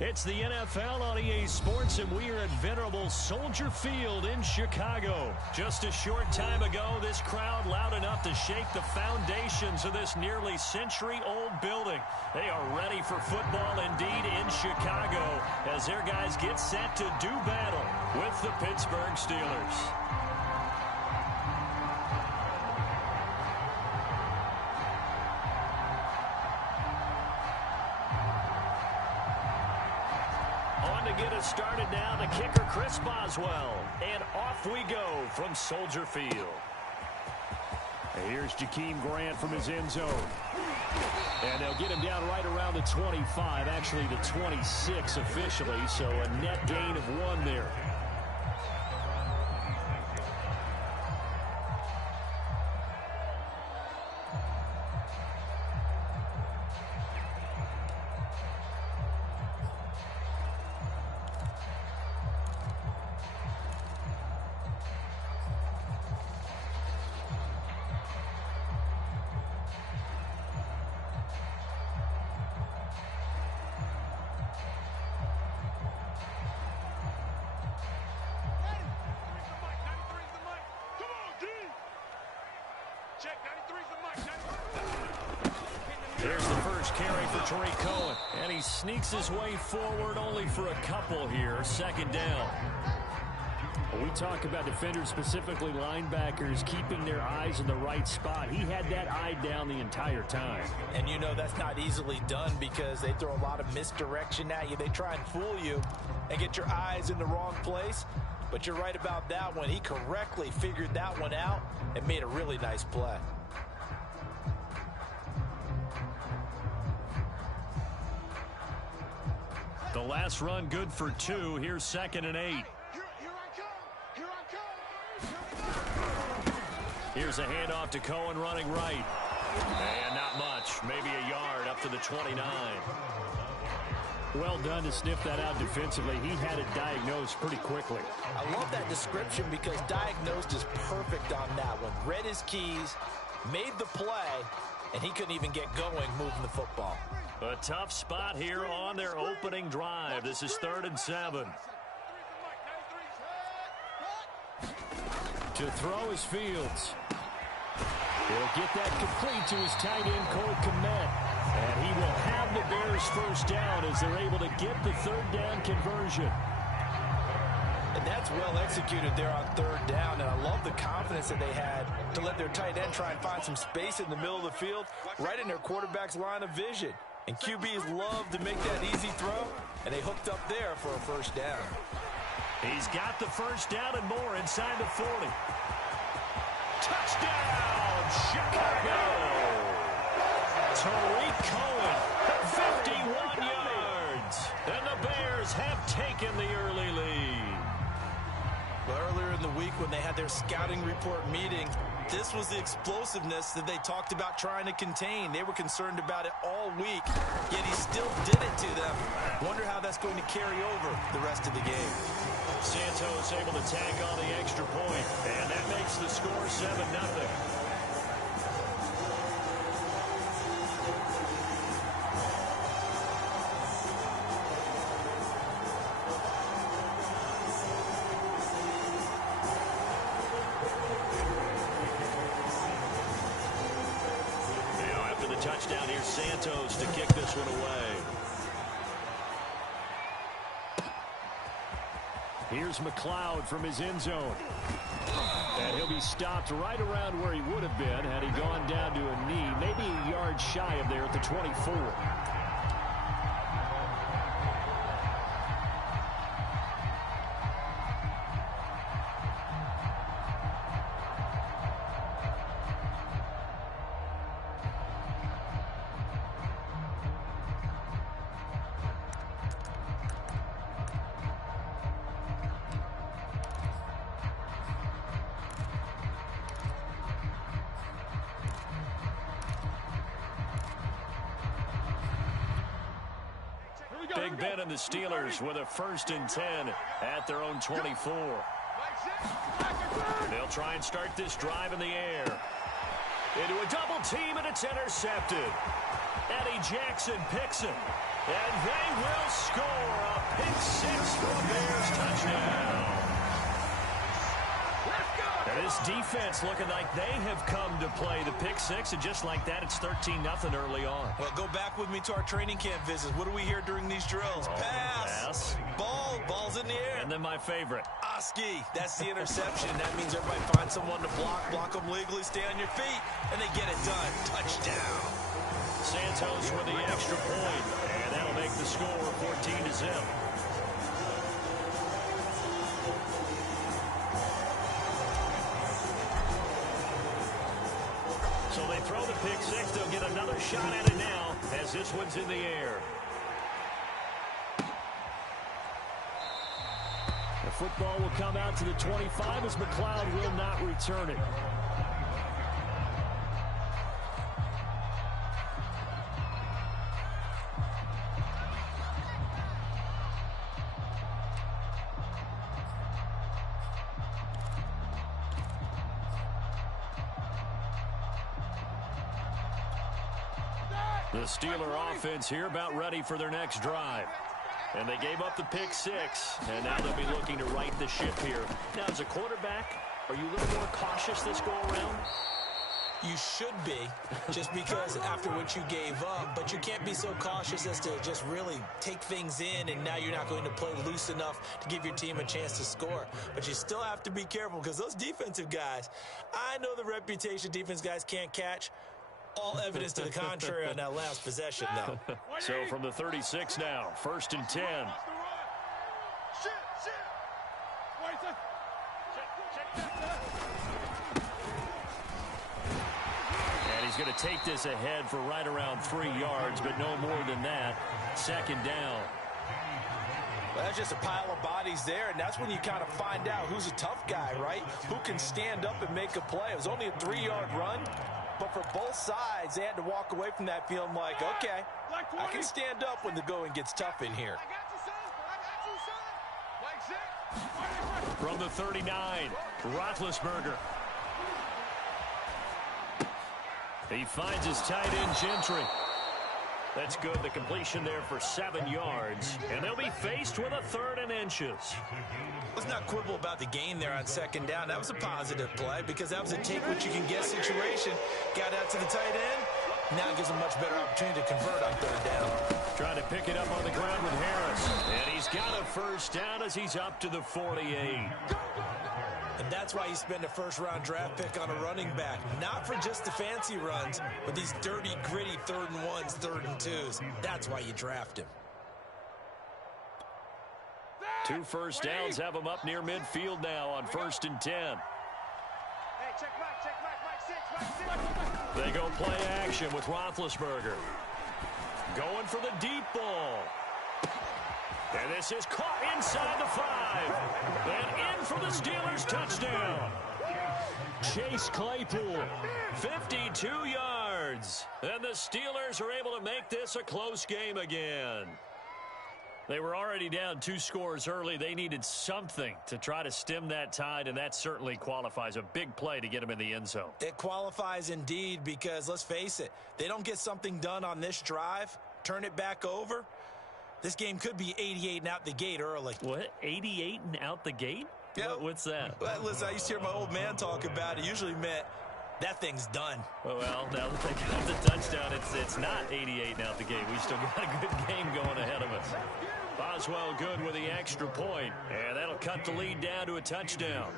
It's the NFL on EA Sports, and we are at venerable Soldier Field in Chicago. Just a short time ago, this crowd loud enough to shake the foundations of this nearly century-old building. They are ready for football indeed in Chicago as their guys get set to do battle with the Pittsburgh Steelers. Get us started now, the kicker Chris Boswell, and off we go from Soldier Field. Here's Jakeem Grant from his end zone, and they'll get him down right around the 25, actually the 26 officially, so a net gain of 1 there. Here's the first carry for Tariq Cohen, and he sneaks his way forward only for a couple here. 2nd down. When we talk about defenders, specifically linebackers, keeping their eyes in the right spot. He had that eye down the entire time. And you know that's not easily done because they throw a lot of misdirection at you. They try and fool you and get your eyes in the wrong place. But you're right about that one. He correctly figured that one out and made a really nice play. The last run good for 2. Here's 2nd and 8. Here's a handoff to Cohen running right. And not much. Maybe a yard up to the 29. Well done to sniff that out defensively. He had it diagnosed pretty quickly. I love that description because diagnosed is perfect on that one. Read his keys, made the play, and he couldn't even get going moving the football. A tough spot here on their opening drive. This is 3rd and 7. To throw is Fields. He'll get that complete to his tight end, Cole Kmet. And he will have the Bears first down as they're able to get the 3rd down conversion. And that's well executed there on 3rd down. And I love the confidence that they had to let their tight end try and find some space in the middle of the field, right in their quarterback's line of vision. And QBs love to make that easy throw, and they hooked up there for a first down. He's got the first down and more inside the 40. Touchdown, Chicago! Tariq Cohen, 51 yards. And the Bears have taken the early lead. Well, earlier in the week when they had their scouting report meeting, this was the explosiveness that they talked about trying to contain. They were concerned about it all week, yet he still did it to them. Wonder how that's going to carry over the rest of the game. Santos able to tag on the extra point, and that makes the score 7-0. Touchdown here, Santos to kick this one away. Here's McLeod from his end zone. And he'll be stopped right around where he would have been had he gone down to a knee, maybe a yard shy of there at the 24. Big Ben and the Steelers with a 1st and 10 at their own 24. They'll try and start this drive in the air. Into a double team, and it's intercepted. Eddie Jackson picks it. And they will score a pick six for the Bears touchdown. And this defense looking like they have come to play the pick six, and just like that, it's 13-0 early on. Well, go back with me to our training camp visits. What do we hear during these drills? Pass. Ball's in the air. And then my favorite. Oski, that's the interception. That means everybody finds someone to block them legally, stay on your feet, and they get it done. Touchdown. Santos with the extra point, and that'll make the score 14-0. So they throw the pick six. They'll get another shot at it now as this one's in the air. The football will come out to the 25 as McLeod will not return it. The Steeler offense here about ready for their next drive. And they gave up the pick six, and now they'll be looking to right the ship here. Now, as a quarterback, are you a little more cautious this go-around? You should be, just because after what you gave up, but you can't be so cautious as to just really take things in, and now you're not going to play loose enough to give your team a chance to score. But you still have to be careful, because those defensive guys, I know the reputation defense guys can't catch. All evidence to the contrary on that last possession, though. So from the 36 now, 1st and 10. And he's going to take this ahead for right around 3 yards, but no more than that. 2nd down. Well, that's just a pile of bodies there, and that's when you kind of find out who's a tough guy, right? Who can stand up and make a play. It was only a 3-yard run. But for both sides, they had to walk away from that feeling like, okay, I can stand up when the going gets tough in here. From the 39, Roethlisberger. He finds his tight end, Gentry. That's good. The completion there for 7 yards. And they'll be faced with a 3rd and inches. Let's not quibble about the gain there on 2nd down. That was a positive play because that was a take-what-you-can-get situation. Got out to the tight end. Now it gives him a much better opportunity to convert on 3rd down. Trying to pick it up on the ground with Harris. And he's got a 1st down as he's up to the 48. And that's why you spend a 1st-round draft pick on a running back. Not for just the fancy runs, but these dirty, gritty 3rd and 1s, 3rd and 2s. That's why you draft him. 2 1st downs have him up near midfield now on 1st and 10. Hey, check Mike, 6. They go play action with Roethlisberger. Going for the deep ball. And this is caught inside the 5. And in for the Steelers touchdown. Chase Claypool, 52 yards. And the Steelers are able to make this a close game again. They were already down 2 scores early. They needed something to try to stem that tide, and that certainly qualifies. A big play to get them in the end zone. It qualifies indeed because, let's face it, they don't get something done on this drive, turn it back over, this game could be 88 and out the gate early. What? 88 and out the gate? Yeah. What's that? Well, listen, I used to hear my old man talk about it. Usually meant that thing's done. Well, now that they got the touchdown, it's not 88 and out the gate. We still got a good game going ahead of us. Boswell good with the extra point, and that'll cut the lead down to a touchdown.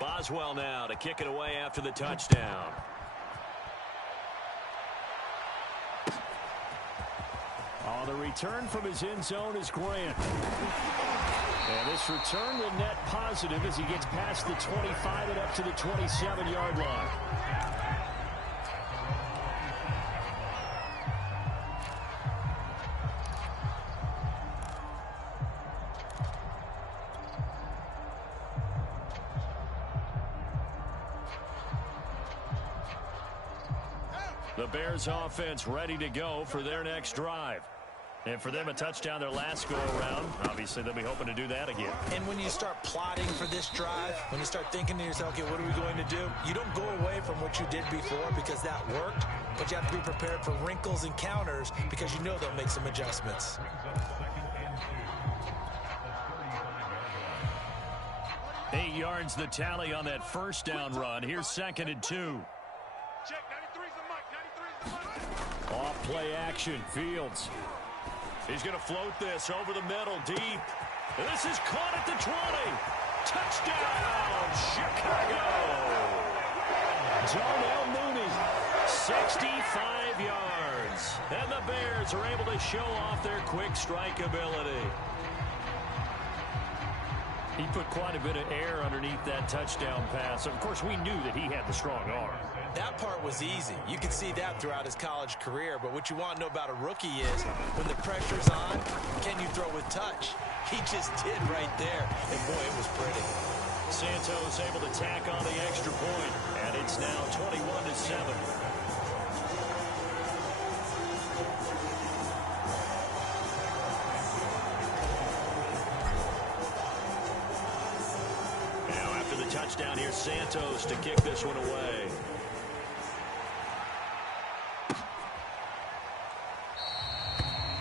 Boswell now to kick it away after the touchdown. Oh, the return from his end zone is Grant. And this return will net positive as he gets past the 25 and up to the 27-yard line. The Bears offense ready to go for their next drive. And for them, a touchdown their last go-around. Obviously, they'll be hoping to do that again. And when you start plotting for this drive, when you start thinking to yourself, okay, what are we going to do? You don't go away from what you did before because that worked, but you have to be prepared for wrinkles and counters because you know they'll make some adjustments. 8 yards the tally on that first down run. Here's 2nd and 2. Check, 93's the mic, 93's the mic. Off play action, Fields. He's going to float this over the middle, deep. And this is caught at the 20. Touchdown, Chicago. Darnell Mooney, 65 yards. And the Bears are able to show off their quick strike ability. He put quite a bit of air underneath that touchdown pass. Of course, we knew that he had the strong arm. That part was easy. You could see that throughout his college career. But what you want to know about a rookie is when the pressure's on, can you throw with touch? He just did right there. And, boy, it was pretty. Santos able to tack on the extra point. And it's now 21-7. Touchdown here, Santos to kick this one away.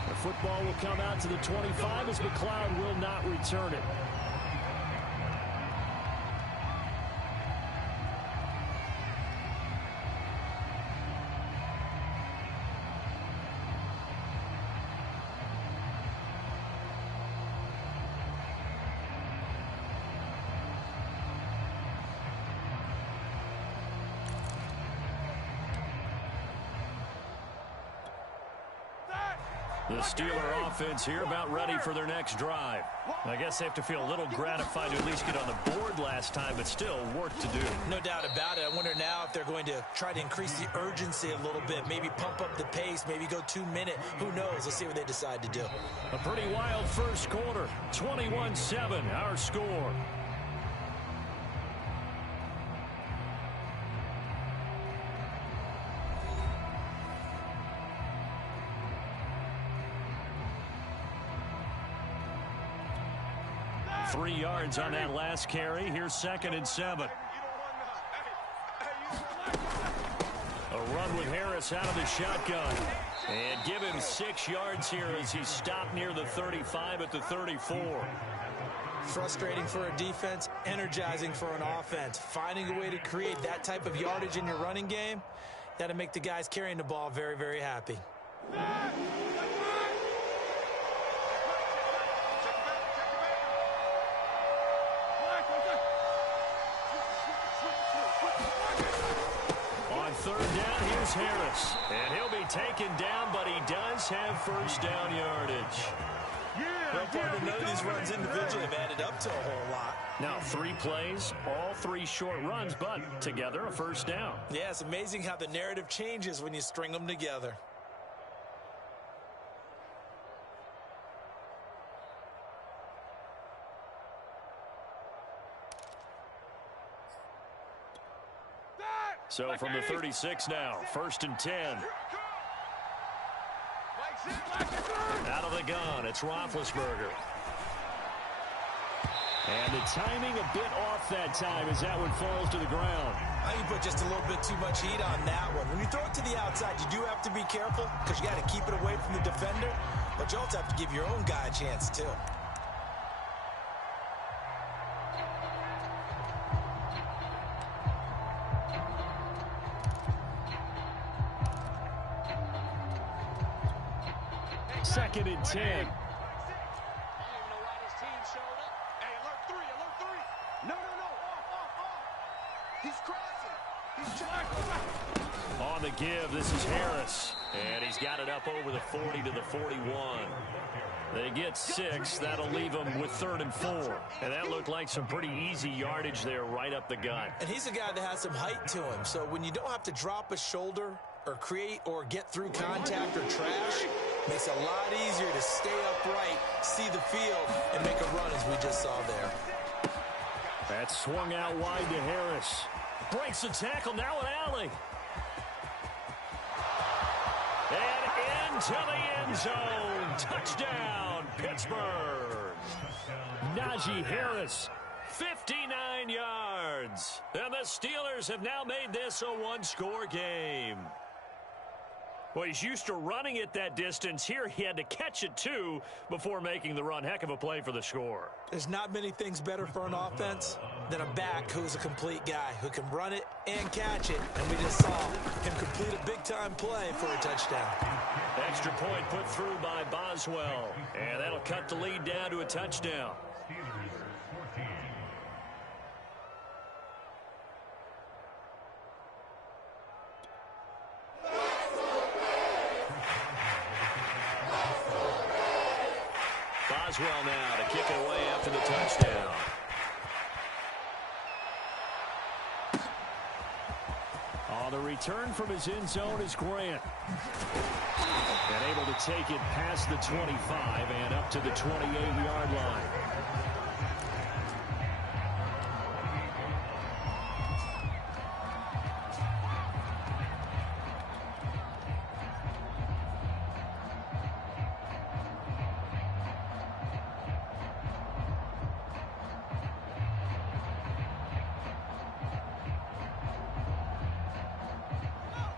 The football will come out to the 25 as McLeod will not return it. The Steeler offense here about ready for their next drive. I guess they have to feel a little gratified to at least get on the board last time, but still work to do. No doubt about it. I wonder now if they're going to try to increase the urgency a little bit, maybe pump up the pace, maybe go 2 minute. Who knows? Let's see what they decide to do. A pretty wild first quarter. 21-7, our score. Three yards on that last carry. Here's 2nd and 7. A run with Harris out of the shotgun. And give him 6 yards here as he stopped near the 35 at the 34. Frustrating for a defense, energizing for an offense. Finding a way to create that type of yardage in your running game, that'll make the guys carrying the ball very, very happy. Harris, and he'll be taken down, but he does have first down yardage. Well, partner, none of these runs individually have added up to a whole lot. Now 3 plays, all 3 short runs, but together a first down. Yeah, it's amazing how the narrative changes when you string them together. So from the 36 now, 1st and 10. Out of the gun, it's Roethlisberger. And the timing a bit off that time as that one falls to the ground. I think you put just a little bit too much heat on that one. When you throw it to the outside, you do have to be careful because you got to keep it away from the defender, but you also have to give your own guy a chance too. Second and 10. I don't even know why this team showed up. Hey, alert 3, alert 3. No. Off. He's crossing. On the give, this is Harris. And he's got it up over the 40 to the 41. They get 6. That'll leave them with 3rd and 4. And that looked like some pretty easy yardage there right up the gut. And he's a guy that has some height to him. So when you don't have to drop a shoulder or create or get through contact or trash, makes it a lot easier to stay upright, see the field, and make a run as we just saw there. That swung out wide to Harris. Breaks the tackle, now an alley. And into the end zone. Touchdown, Pittsburgh. Najee Harris, 59 yards. And the Steelers have now made this a one-score game. Well, he's used to running it that distance. Here he had to catch it, too, before making the run. Heck of a play for the score. There's not many things better for an offense than a back who's a complete guy, who can run it and catch it. And we just saw him complete a big-time play for a touchdown. Extra point put through by Boswell. And that'll cut the lead down to a touchdown. Boswell now to kick it away after the touchdown. On the return from his end zone is Grant. And able to take it past the 25 and up to the 28-yard line.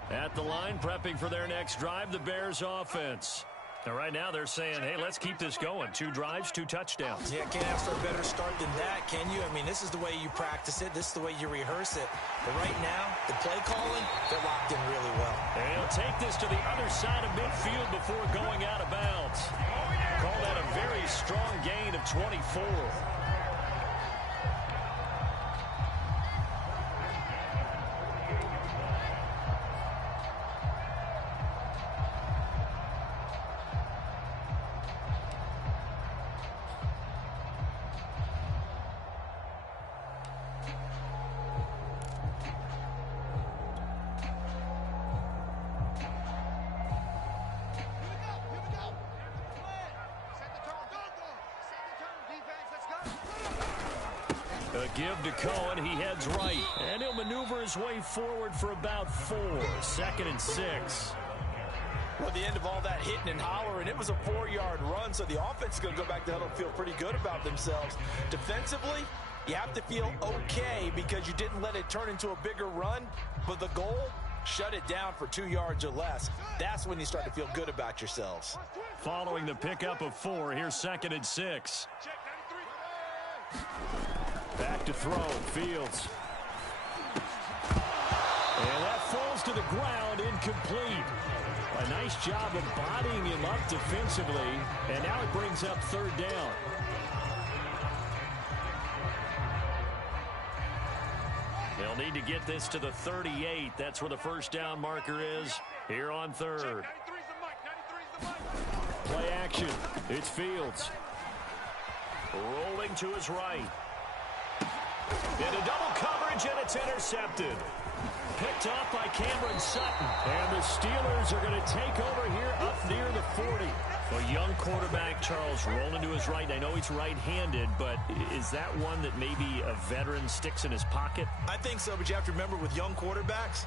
At the line, prepping for their next drive, the Bears offense. And right now they're saying, hey, let's keep this going. 2 drives, 2 touchdowns. Yeah, can't ask for a better start than that, can you? I mean, this is the way you practice it. This is the way you rehearse it. But right now, the play calling, they're locked in really well. And he'll take this to the other side of midfield before going out of bounds. Call that a very strong gain of 24. A give to Cohen. He heads right. And he'll maneuver his way forward for about 4. 2nd and 6. Well, at the end of all that hitting and hollering, it was a 4-yard run, so the offense is going to go back to huddle and feel pretty good about themselves. Defensively, you have to feel okay because you didn't let it turn into a bigger run, but the goal, shut it down for 2 yards or less. That's when you start to feel good about yourselves. Following the pickup of 4, here's 2nd and 6. Back to throw, Fields. And that falls to the ground, incomplete. A nice job of bodying him up defensively, and now it brings up 3rd down. They'll need to get this to the 38. That's where the first down marker is here on 3rd. Play action. It's Fields. Rolling to his right. Into double coverage, and it's intercepted. Picked off by Cameron Sutton. And the Steelers are going to take over here up near the 40. A young quarterback, Charles, rolling to his right. I know he's right-handed, but is that one that maybe a veteran sticks in his pocket? I think so, but you have to remember with young quarterbacks,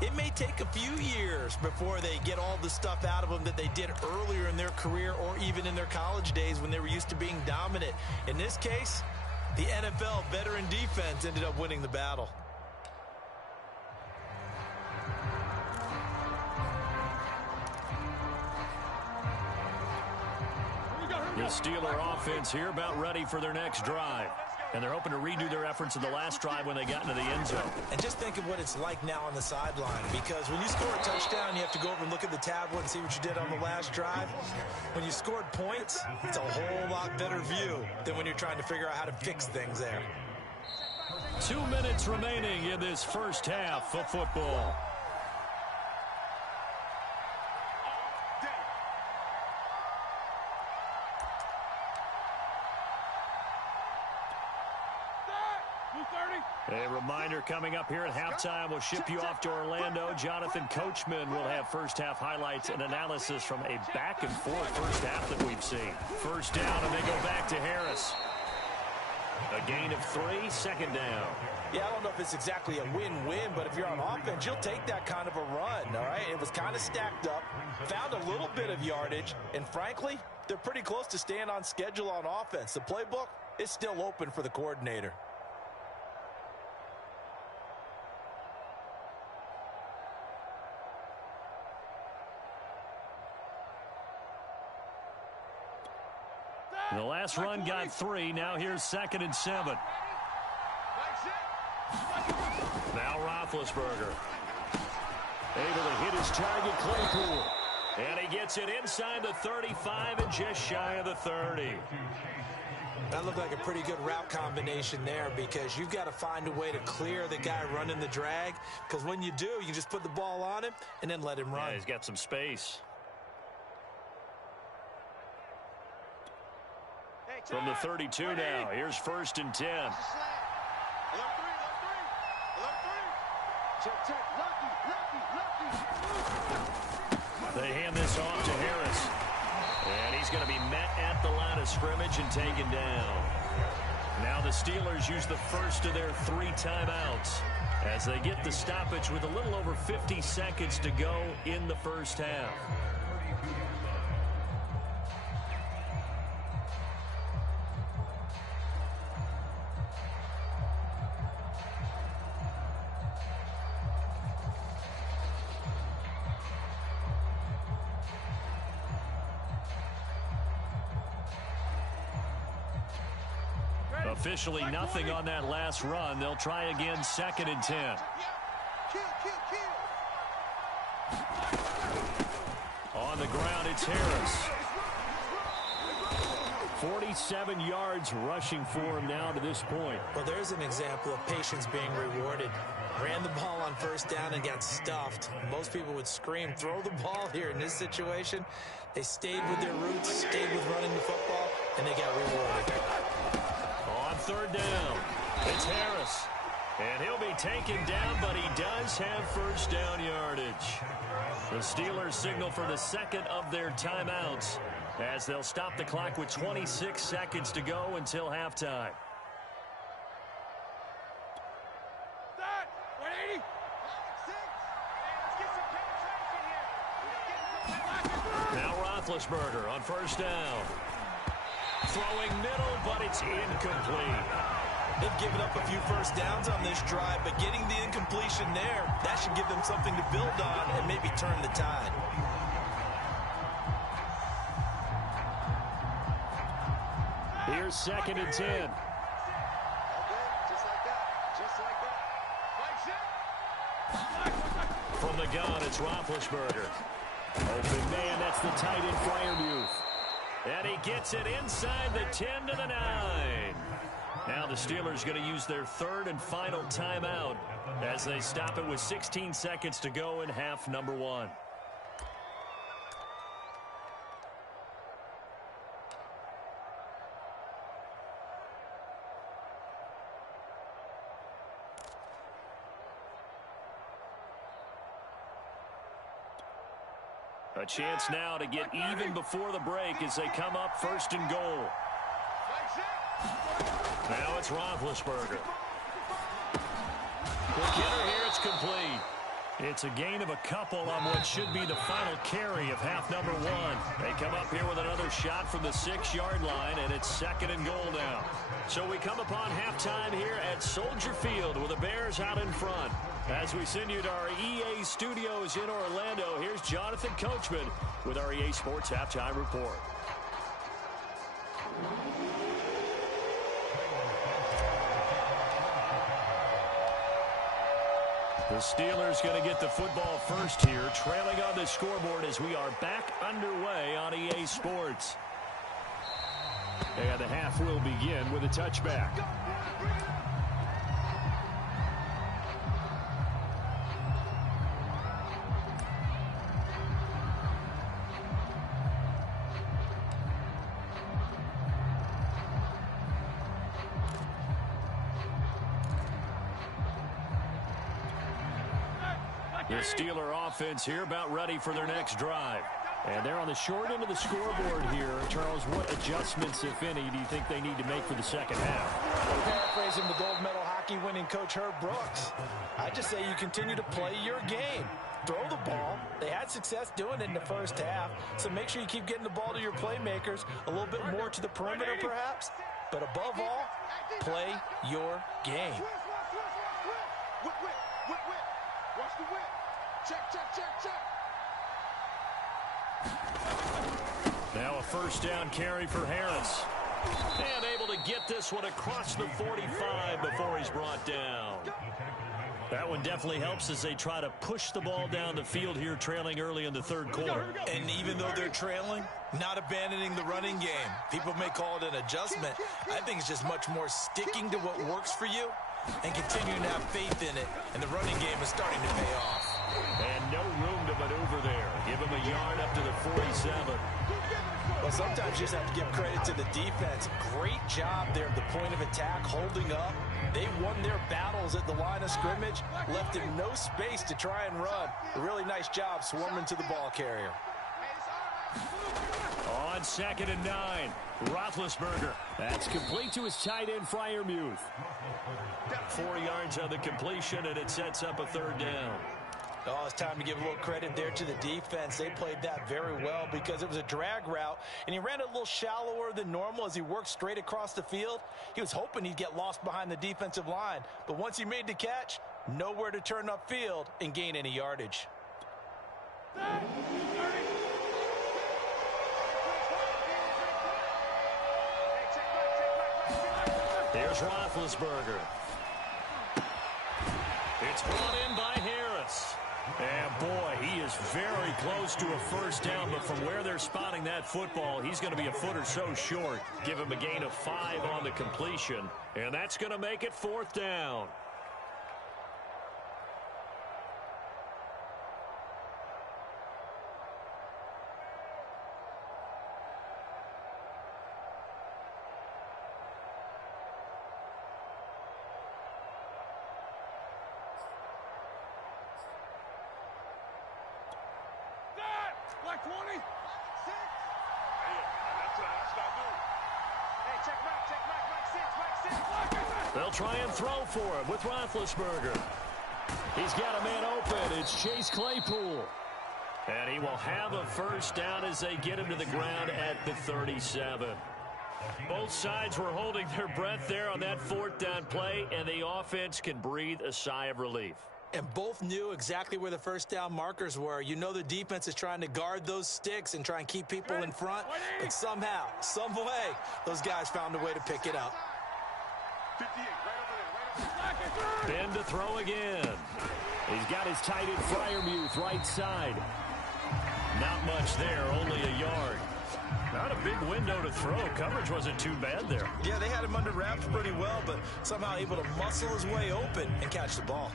it may take a few years before they get all the stuff out of them that they did earlier in their career or even in their college days when they were used to being dominant. In this case, the NFL veteran defense ended up winning the battle. The Steeler offense here about ready for their next drive. And they're hoping to redo their efforts in the last drive when they got into the end zone. And just think of what it's like now on the sideline, because when you score a touchdown, you have to go over and look at the tablet and see what you did on the last drive. When you scored points, it's a whole lot better view than when you're trying to figure out how to fix things there. 2 minutes remaining in this first half of football. A reminder coming up here at halftime. We'll ship you off to Orlando. Jonathan Coachman will have first half highlights and analysis from a back and forth first half that we've seen. First down, and they go back to Harris. A gain of 3, second down. Yeah, I don't know if it's exactly a win-win, but if you're on offense, you'll take that kind of a run, all right? It was kind of stacked up, found a little bit of yardage, and frankly, they're pretty close to staying on schedule on offense. The playbook is still open for the coordinator. The last run got 3. Now here's 2nd and 7. Now Roethlisberger. Able to hit his target, Claypool. And he gets it inside the 35 and just shy of the 30. That looked like a pretty good route combination there, because you've got to find a way to clear the guy running the drag, because when you do, you can just put the ball on him and then let him run. Yeah, he's got some space. From the 32 now, here's 1st and 10. They hand this off to Harris. And he's going to be met at the line of scrimmage and taken down. Now the Steelers use the first of their 3 timeouts as they get the stoppage with a little over 50 seconds to go in the first half. Officially nothing on that last run. They'll try again, 2nd and 10. On the ground, it's Harris. 47 yards rushing for him now to this point. Well, there's an example of patience being rewarded. Ran the ball on 1st down and got stuffed. Most people would scream, throw the ball here. In this situation, they stayed with their roots, stayed with running the football, and they got rewarded. On 3rd down, it's Harris. And he'll be taken down, but he does have 1st down yardage. The Steelers signal for the 2nd of their timeouts as they'll stop the clock with 26 seconds to go until halftime. Now Roethlisberger on 1st down. Throwing middle, but it's incomplete. They've given up a few 1st downs on this drive, but getting the incompletion there, that should give them something to build on and maybe turn the tide. Here's 2nd and 10. Okay, just like that. Just like that. From the gun, it's Roethlisberger. Open man, that's the tight end Freiermuth. And he gets it inside the 10 to the 9. Now the Steelers going to use their 3rd and final timeout as they stop it with 16 seconds to go in half number 1. A chance now to get even before the break as they come up 1st and goal. Now it's Roethlisberger. The hitter here, it's complete. It's a gain of a couple on what should be the final carry of half number 1. They come up here with another shot from the 6-yard line, and it's 2nd and goal now. So we come upon halftime here at Soldier Field with the Bears out in front. As we send you to our EA studios in Orlando, here's Jonathan Coachman with our EA Sports Halftime Report. The Steelers going to get the football first here, trailing on the scoreboard as we are back underway on EA Sports. And the half will begin with a touchback. The Steeler offense here about ready for their next drive. And they're on the short end of the scoreboard here. Charles, what adjustments, if any, do you think they need to make for the second half? Paraphrasing the gold medal hockey winning coach Herb Brooks, I just say you continue to play your game. Throw the ball. They had success doing it in the first half, so make sure you keep getting the ball to your playmakers, a little bit more to the perimeter perhaps, but above all, play your game. Whip. Watch the whip. Check. Now a first down carry for Harris. And able to get this one across the 45 before he's brought down. That one definitely helps as they try to push the ball down the field here, trailing early in the third quarter. And even though they're trailing, not abandoning the running game. People may call it an adjustment. I think it's just much more sticking to what works for you and continuing to have faith in it. And the running game is starting to pay off. And no room to maneuver there. Give him a yard up to the 47. Well, sometimes you just have to give credit to the defense. Great job there at the point of attack, holding up. They won their battles at the line of scrimmage, left him no space to try and run. A really nice job swarming to the ball carrier. On 2nd and 9, Roethlisberger. That's complete to his tight end, Freiermuth. 4 yards on the completion, and it sets up a third down. Oh, it's time to give a little credit there to the defense. They played that very well because it was a drag route, and he ran it a little shallower than normal as he worked straight across the field. He was hoping he'd get lost behind the defensive line, but once he made the catch, nowhere to turn upfield and gain any yardage. Here's Roethlisberger. It's brought in by Harris. And boy, he is very close to a first down, but from where they're spotting that football, he's going to be a foot or so short. Give him a gain of 5 on the completion, and that's going to make it 4th down. Black 20. 6. That's what I do. Hey, check back, 6. They'll try and throw for him with Roethlisberger. He's got a man open. It's Chase Claypool. And he will have a first down as they get him to the ground at the 37. Both sides were holding their breath there on that 4th down play, and the offense can breathe a sigh of relief. And both knew exactly where the first down markers were. You know the defense is trying to guard those sticks and try and keep people in front. But somehow, some way, those guys found a way to pick it up. 58, right over there. Ben to throw again. He's got his tight end Freiermuth right side. Not much there, only a yard. Not a big window to throw. Coverage wasn't too bad there. Yeah, they had him under wraps pretty well, but somehow able to muscle his way open and catch the ball.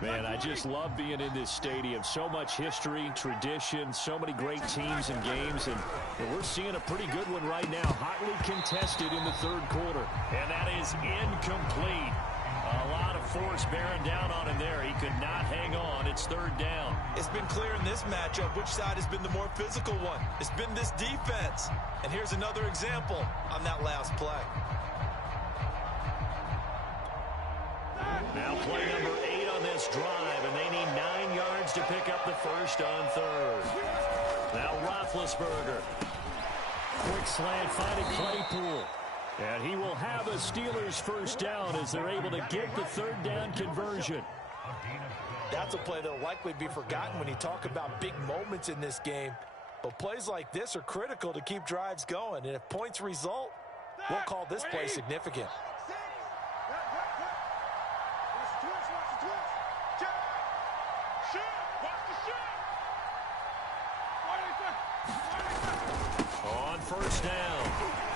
Man, I just love being in this stadium. So much history, tradition, so many great teams and games, and we're seeing a pretty good one right now. Hotly contested in the third quarter, and that is incomplete. A lot of force bearing down on him there. He could not hang on. It's 3rd down. It's been clear in this matchup which side has been the more physical one. It's been this defense. And here's another example on that last play. Now play number 8 on this drive, and they need 9 yards to pick up the first on 3rd. Now Roethlisberger. Quick slant finding Claypool. And he will have a Steelers first down as they're able to get the 3rd down conversion. That's a play that will likely be forgotten when you talk about big moments in this game. But plays like this are critical to keep drives going. And if points result, we'll call this play significant. On first down,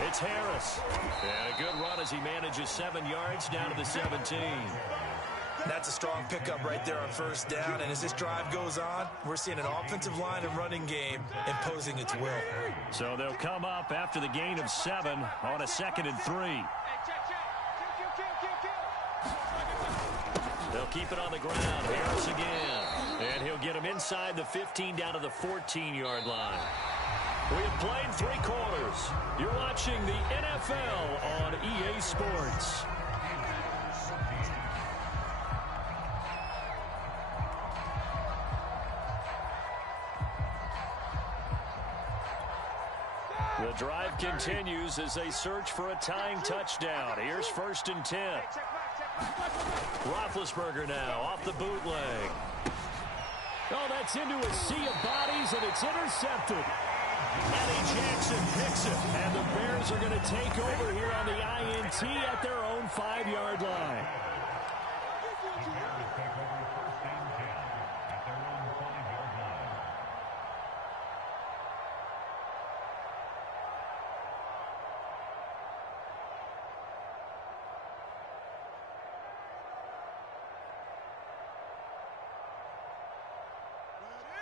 it's Harris. And a good run as he manages 7 yards down to the 17. That's a strong pickup right there on first down. And as this drive goes on, we're seeing an offensive line and running game imposing its will. So they'll come up after the gain of 7 on a 2nd and 3. They'll They'll keep it on the ground. Harris again. And he'll get him inside the 15 down to the 14-yard line. We have played 3 quarters. You're watching the NFL on EA Sports. The drive continues as they search for a tying touchdown. Here's 1st and 10. Roethlisberger now off the bootleg. Oh, that's into a sea of bodies, and it's intercepted. Eddie Jackson picks it, and the Bears are going to take over here on the INT at their own 5-yard line.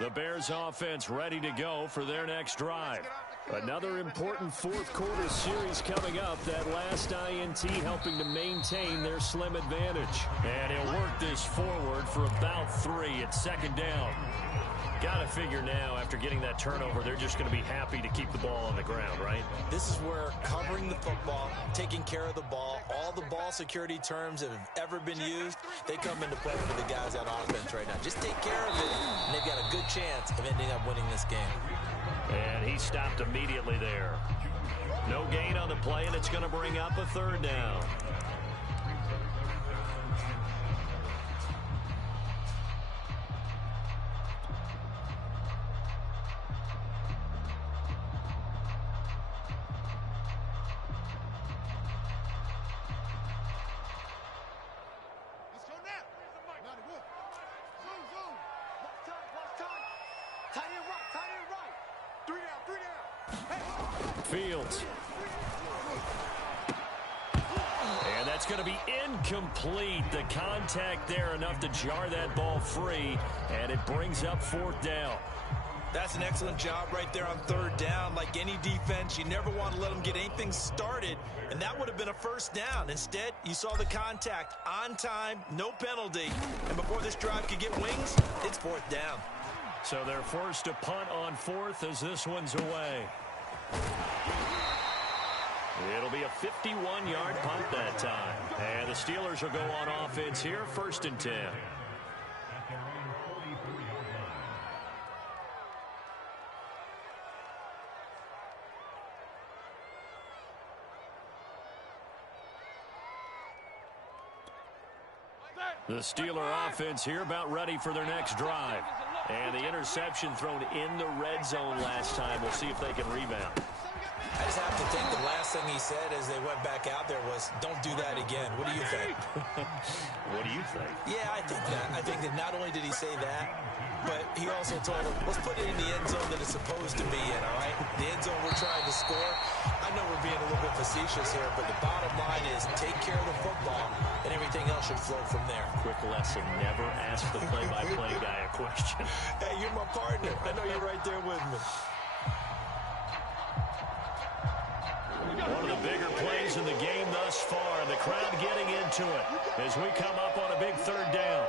The Bears offense ready to go for their next drive. Another important 4th quarter series coming up. That last INT helping to maintain their slim advantage. And he'll work this forward for about 3 at 2nd down. Got to figure now, after getting that turnover, they're just going to be happy to keep the ball on the ground, right? This is where covering the football, taking care of the ball, all the ball security terms that have ever been used, they come into play for the guys on offense right now. Just take care of it, and they've got a good chance of ending up winning this game. And he stopped immediately there. No gain on the play, and it's going to bring up a 3rd down. Fields. And that's going to be incomplete. The contact there enough to jar that ball free, and it brings up 4th down. That's an excellent job right there on 3rd down. Like any defense, you never want to let them get anything started, and that would have been a 1st down. Instead, you saw the contact on time, no penalty, and before this drive could get wings, it's 4th down. So they're forced to punt on 4th as this one's away. It'll be a 51-yard punt that time. And the Steelers will go on offense here, 1st and 10. The Steeler offense here about ready for their next drive. And the interception thrown in the red zone last time. We'll see if they can rebound. I just have to think the last thing he said as they went back out there was, don't do that again. What do you think? What do you think? Yeah, I think that. I think that not only did he say that, but he also told him, let's put it in the end zone that it's supposed to be in, all right? The end zone we're trying to score. I know we're being a little bit facetious here, but the bottom line is take care of the football, and everything else should flow from there. Quick lesson, never ask the play-by-play guy a question. Hey, you're my partner. I know you're right there with me. One of the bigger plays in the game thus far, and the crowd getting into it as we come up on a big 3rd down.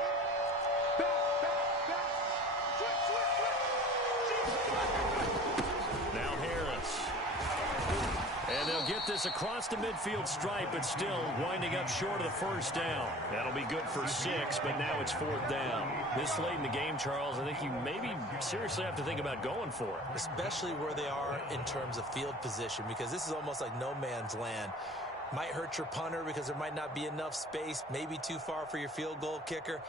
Now Harris. And they'll get this across the midfield stripe, but still winding up short of the 1st down. That'll be good for 6, but now it's 4th down. This late in the game, Charles, I think you maybe seriously have to think about going for it. Especially where they are in terms of field position, because this is almost like no man's land. Might hurt your punter because there might not be enough space, maybe too far for your field goal kicker.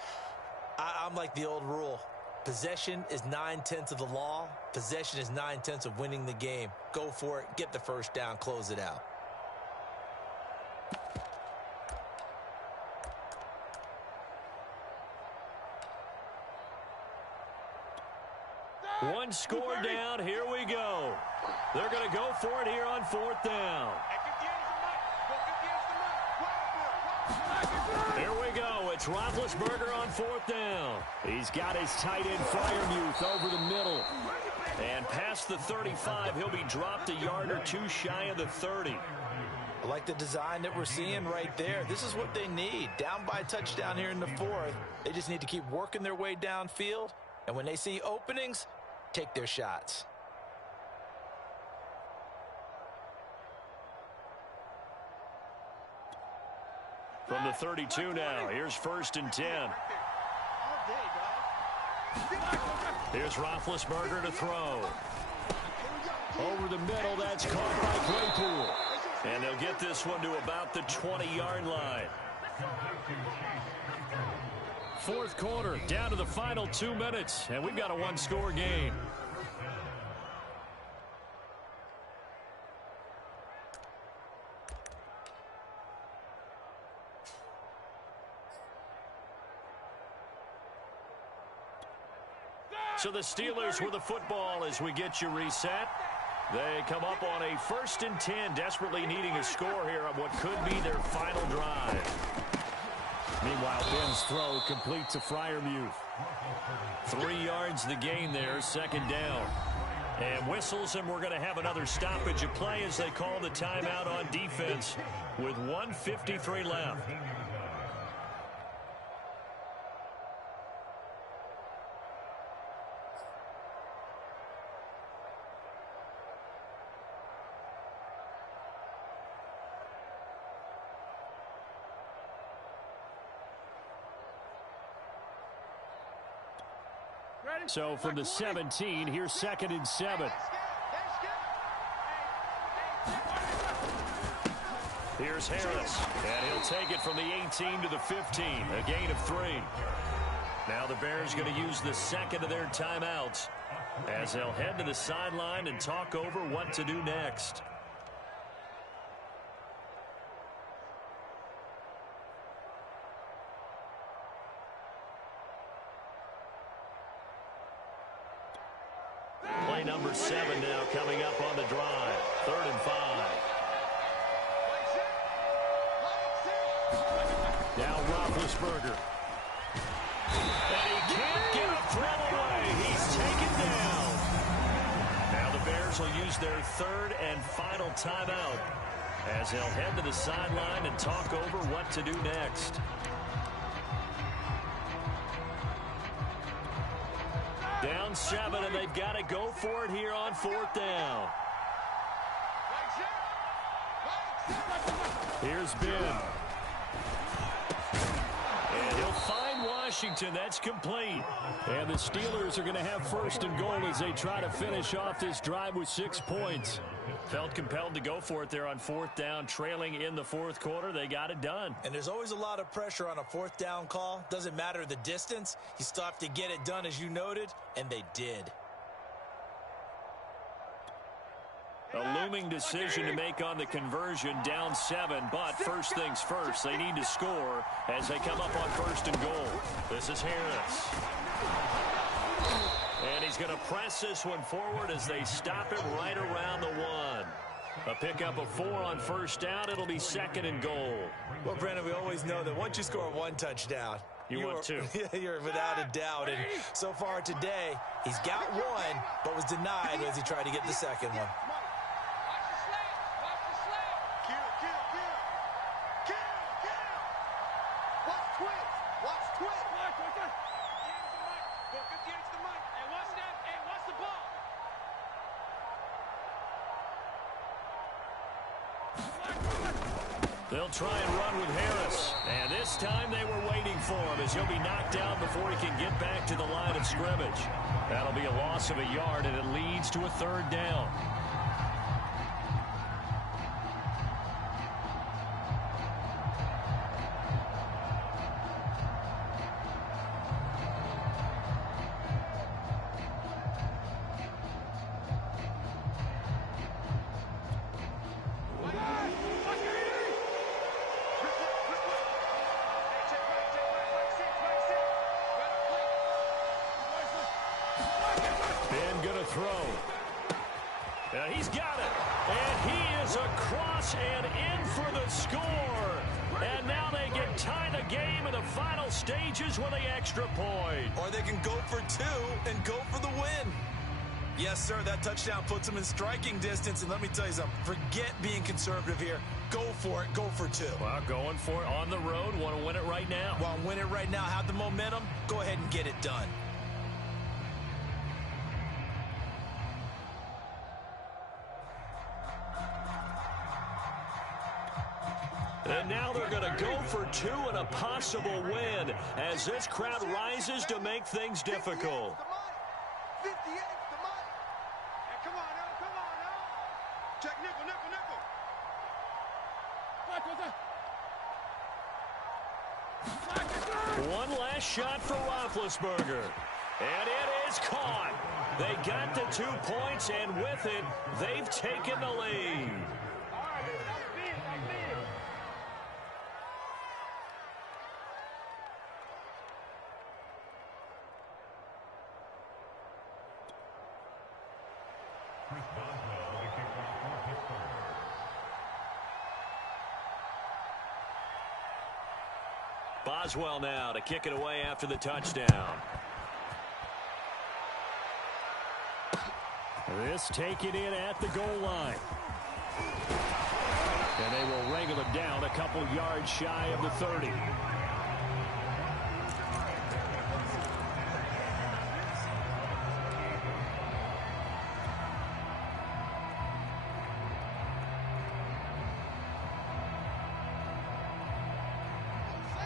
I'm like the old rule. Possession is 9/10 of the law. Possession is 9/10 of winning the game. Go for it. Get the 1st down. Close it out. One score down. Here we go. They're going to go for it here on 4th down. Here we go. It's Roethlisberger on 4th down. He's got his tight end Freiermuth over the middle. And past the 35, he'll be dropped a yard or two shy of the 30. I like the design that we're seeing right there. This is what they need. Down by a touchdown here in the fourth. They just need to keep working their way downfield. And when they see openings, take their shots. From the 32 now, here's 1st and 10. Here's Roethlisberger to throw. Over the middle, that's caught by Claypool. And they'll get this one to about the 20-yard line. Fourth quarter, down to the final 2 minutes, and we've got a one-score game. So the Steelers with the football as we get you reset. They come up on a 1st and 10, desperately needing a score here on what could be their final drive. Meanwhile, Ben's throw complete to Freiermuth. 3 yards the gain there, 2nd down. And whistles, and we're going to have another stoppage of play as they call the timeout on defense with 1:53 left. So from the 17, here's 2nd and 7. Here's Harris, and he'll take it from the 18 to the 15, a gain of 3. Now the Bears going to use the 2nd of their timeouts as they'll head to the sideline and talk over what to do next. Play number 7 now coming up on the drive. 3rd and 5. Now Roethlisberger. And he can't get a throw away. He's taken down. Now the Bears will use their 3rd and final timeout as they'll head to the sideline and talk over what to do next. Down 7, and they've got to go for it here on 4th down. Here's Ben. And he'll find Washington. That's complete. And the Steelers are going to have 1st and goal as they try to finish off this drive with 6 points. Felt compelled to go for it there on 4th down, trailing in the 4th quarter. They got it done. And there's always a lot of pressure on a 4th down call. Doesn't matter the distance. You still have to get it done, as you noted, and they did. A looming decision to make on the conversion, down 7, but first things first, they need to score as they come up on 1st and goal. This is Harris. And he's going to press this one forward as they stop it right around the 1. A pickup of 4 on 1st down. It'll be 2nd and goal. Well, Brandon, we always know that once you score 1 touchdown, you want 2. You're without a doubt. And so far today, he's got 1, but was denied as he tried to get the 2nd one. They'll try and run with Harris. And this time they were waiting for him as he'll be knocked down before he can get back to the line of scrimmage. That'll be a loss of a yard, and it leads to a 3rd down. He's got it, and he is across and in for the score. And now they can tie the game in the final stages with the extra point. Or they can go for 2 and go for the win. Yes, sir. That touchdown puts them in striking distance. And let me tell you something. Forget being conservative here. Go for it. Go for two. Well, going for it on the road. Want to win it right now. Want to win it right now. Have the momentum. Go ahead and get it done. And now they're going to go for two and a possible win as this crowd rises to make things difficult. 58's the money. Hey, come on now, come on now. Check nickel, nickel, nickel. One last shot for Roethlisberger. And it is caught. They got the 2 points, and with it, they've taken the lead. Boswell now to kick it away after the touchdown. This taken in at the goal line. And they will wrangle it down a couple yards shy of the 30.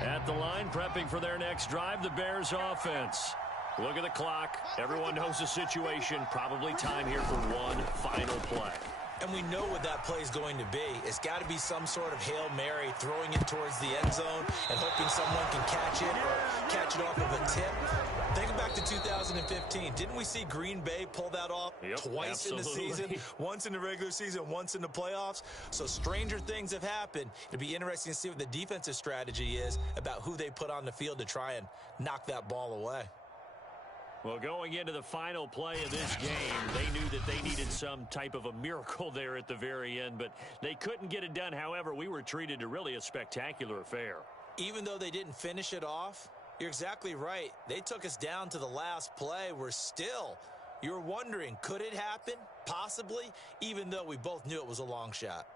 At the line, prepping for their next drive, the Bears offense. Look at the clock. Everyone knows the situation. Probably time here for one final play. And we know what that play is going to be. It's got to be some sort of Hail Mary, throwing it towards the end zone and hoping someone can catch it or catch it off of a tip. Think back to 2015. Didn't we see Green Bay pull that off twice in the season? Once in the regular season, once in the playoffs. So stranger things have happened. It'll be interesting to see what the defensive strategy is about who they put on the field to try and knock that ball away. Well, going into the final play of this game, they knew that they needed some type of a miracle there at the very end, but they couldn't get it done. However, we were treated to really a spectacular affair. Even though they didn't finish it off, you're exactly right. They took us down to the last play. You're wondering, could it happen? Possibly, even though we both knew it was a long shot.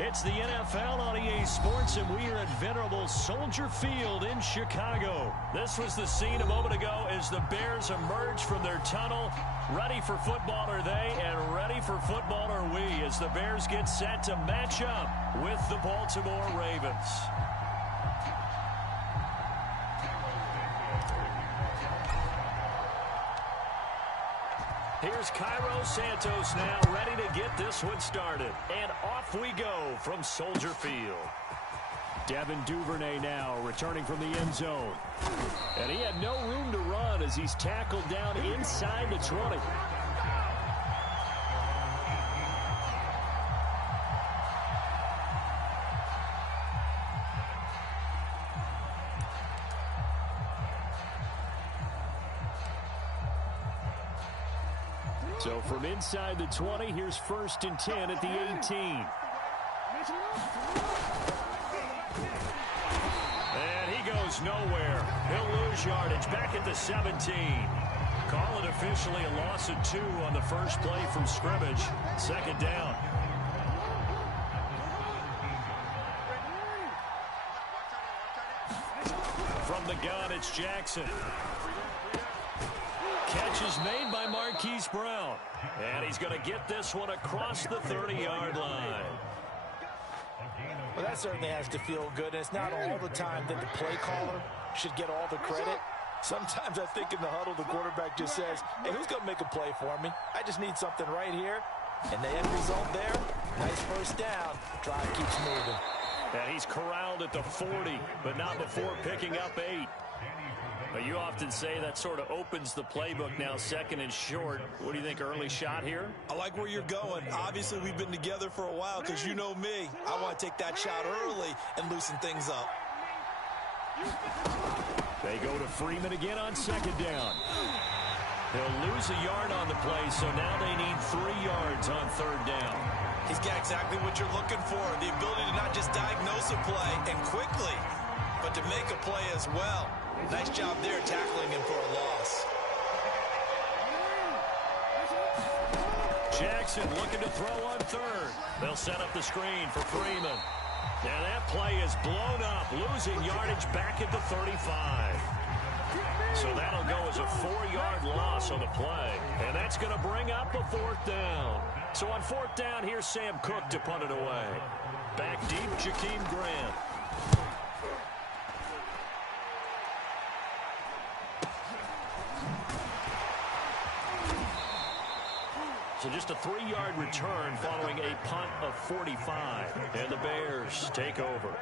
It's the NFL on EA Sports, and we are at venerable Soldier Field in Chicago. This was the scene a moment ago as the Bears emerge from their tunnel. Ready for football are they, and ready for football are we, as the Bears get set to match up with the Baltimore Ravens. Here's Cairo Santos now, ready to get this one started. And off we go from Soldier Field. Devin Duvernay now returning from the end zone. And he had no room to run as he's tackled down inside the 20. So from inside the 20, here's 1st and 10 at the 18. And he goes nowhere. He'll lose yardage back at the 17. Call it officially a loss of 2 on the first play from scrimmage. 2nd down. From the gun, it's Jackson. Catch is made by Marquise Brown. And he's going to get this one across the 30-yard line. Well, that certainly has to feel good. It's not all the time that the play caller should get all the credit. Sometimes I think in the huddle, the quarterback just says, hey, who's going to make a play for me? I just need something right here. And the end result there, nice 1st down. Drive keeps moving. And he's corralled at the 40, but not before picking up 8. But you often say that sort of opens the playbook now, 2nd and short. What do you think, early shot here? I like where you're going. Obviously, we've been together for a while because you know me. I want to take that shot early and loosen things up. They go to Freeman again on 2nd down. He'll lose a yard on the play, so now they need 3 yards on 3rd down. He's got exactly what you're looking for, the ability to not just diagnose a play and quickly, but to make a play as well. Nice job there tackling him for a loss. Jackson looking to throw on 3rd. They'll set up the screen for Freeman. And that play is blown up, losing yardage back at the 35. So that'll go as a 4-yard loss on the play. And that's going to bring up a 4th down. So on 4th down, here's Sam Cook to punt it away. Back deep, Jakeem Grant. So just a 3-yard return following a punt of 45. And the Bears take over.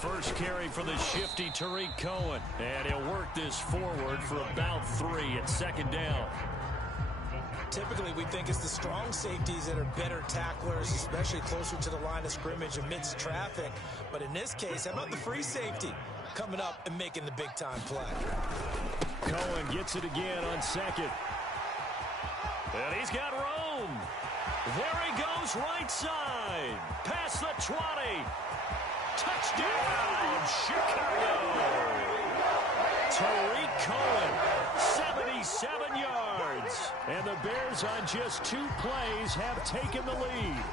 First carry for the shifty Tariq Cohen. And he'll work this forward for about 3 at 2nd down. Typically, we think it's the strong safeties that are better tacklers, especially closer to the line of scrimmage amidst traffic. But in this case, how about the free safety coming up and making the big-time play? Cohen gets it again on 2nd. And he's got room. There he goes right side. Past the 20. Touchdown, Chicago! Tariq Cohen, 77 yards. And the Bears on just 2 plays have taken the lead.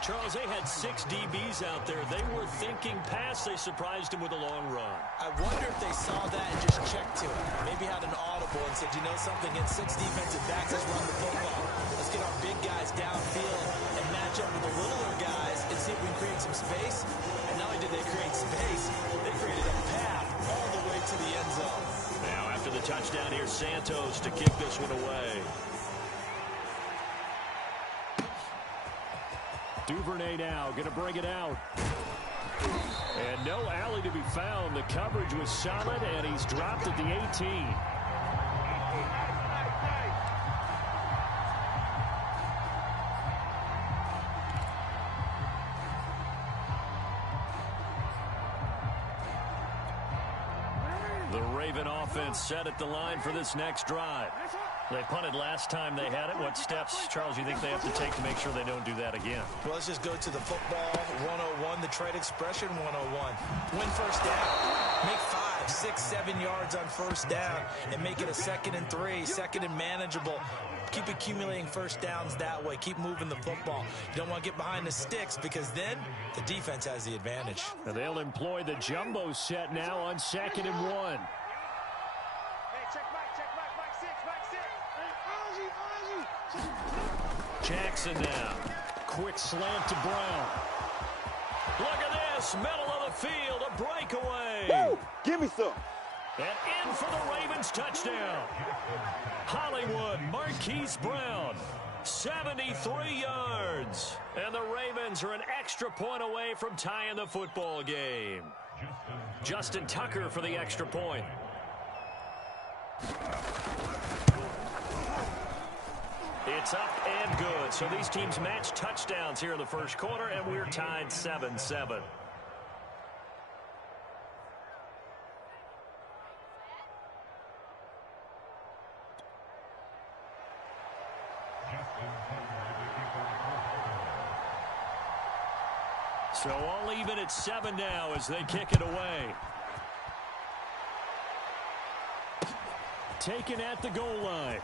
Charles, they had 6 DBs out there. They were thinking pass. They surprised him with a long run. I wonder if they saw that and just checked to it. Maybe had an audible and said, you know something, in 6 defensive backs, let's run the football. Let's get our big guys downfield and match up with the littler guys and see if we can create some space. And not only did they create space, they created a path all the way to the end zone. Now after the touchdown, here's Santos to kick this one away. Duvernay now going to bring it out. And no alley to be found. The coverage was solid, and he's dropped at the 18. Raven offense set at the line for this next drive. They punted last time they had it. What steps, Charles, you think they have to take to make sure they don't do that again? Well, let's just go to the football 101, the trade expression 101. Win first down. Make 5, 6, 7 yards on first down and make it a 2nd and 3, 2nd and manageable. Keep accumulating first downs that way. Keep moving the football. You don't want to get behind the sticks because then the defense has the advantage. And they'll employ the jumbo set now on 2nd and 1. Jackson now. Quick slant to Brown. Look at this. Middle of the field. A breakaway. Woo! Give me some. And in for the Ravens touchdown. Hollywood, Marquise Brown. 73 yards. And the Ravens are an extra point away from tying the football game. Justin Tucker for the extra point. It's up and good. So these teams match touchdowns here in the first quarter, and we're tied 7-7. So all even at 7 now as they kick it away. Taken at the goal line.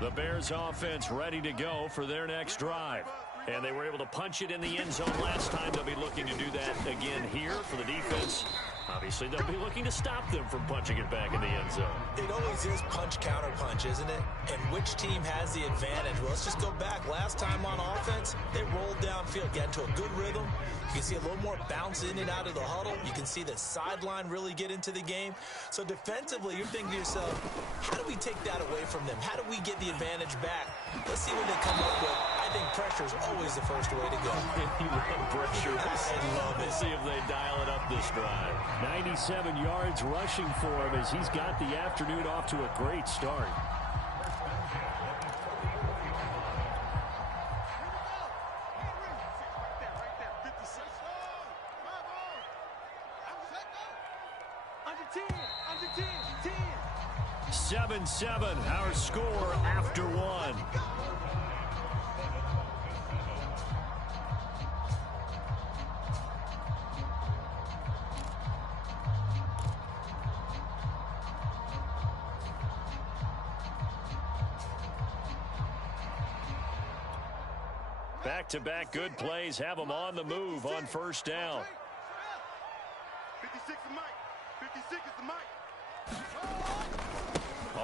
The Bears offense ready to go for their next drive. And they were able to punch it in the end zone last time. They'll be looking to do that again here for the defense. Obviously, they'll be looking to stop them from punching it back in the end zone. It always is punch-counter-punch, isn't it? And which team has the advantage? Well, let's just go back. Last time on offense, they rolled downfield, got into a good rhythm. You can see a little more bounce in and out of the huddle. You can see the sideline really get into the game. So defensively, you're thinking to yourself, how do we take that away from them? How do we get the advantage back? Let's see what they come up with. I think pressure is always the first way to go. You love pressure. I love it. We'll see if they dial it up this drive. 97 yards rushing for him as he's got the afternoon off to a great start. Under 7-7, our score after 1. Back-to-back good plays have them on the move on first down. 56 is Mike. 56 is the Mike.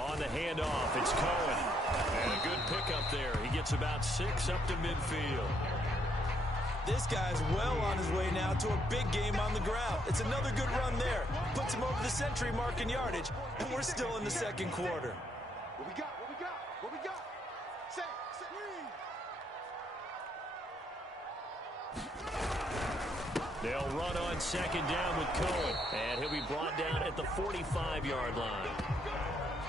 On the handoff, it's Cohen. And a good pickup there. He gets about 6 up to midfield. This guy's well on his way now to a big game on the ground. It's another good run there. Puts him over the century mark in yardage, and we're still in the second quarter. What we got? What we got? What we got? Say. They'll run on second down with Cohen. And he'll be brought down at the 45-yard line.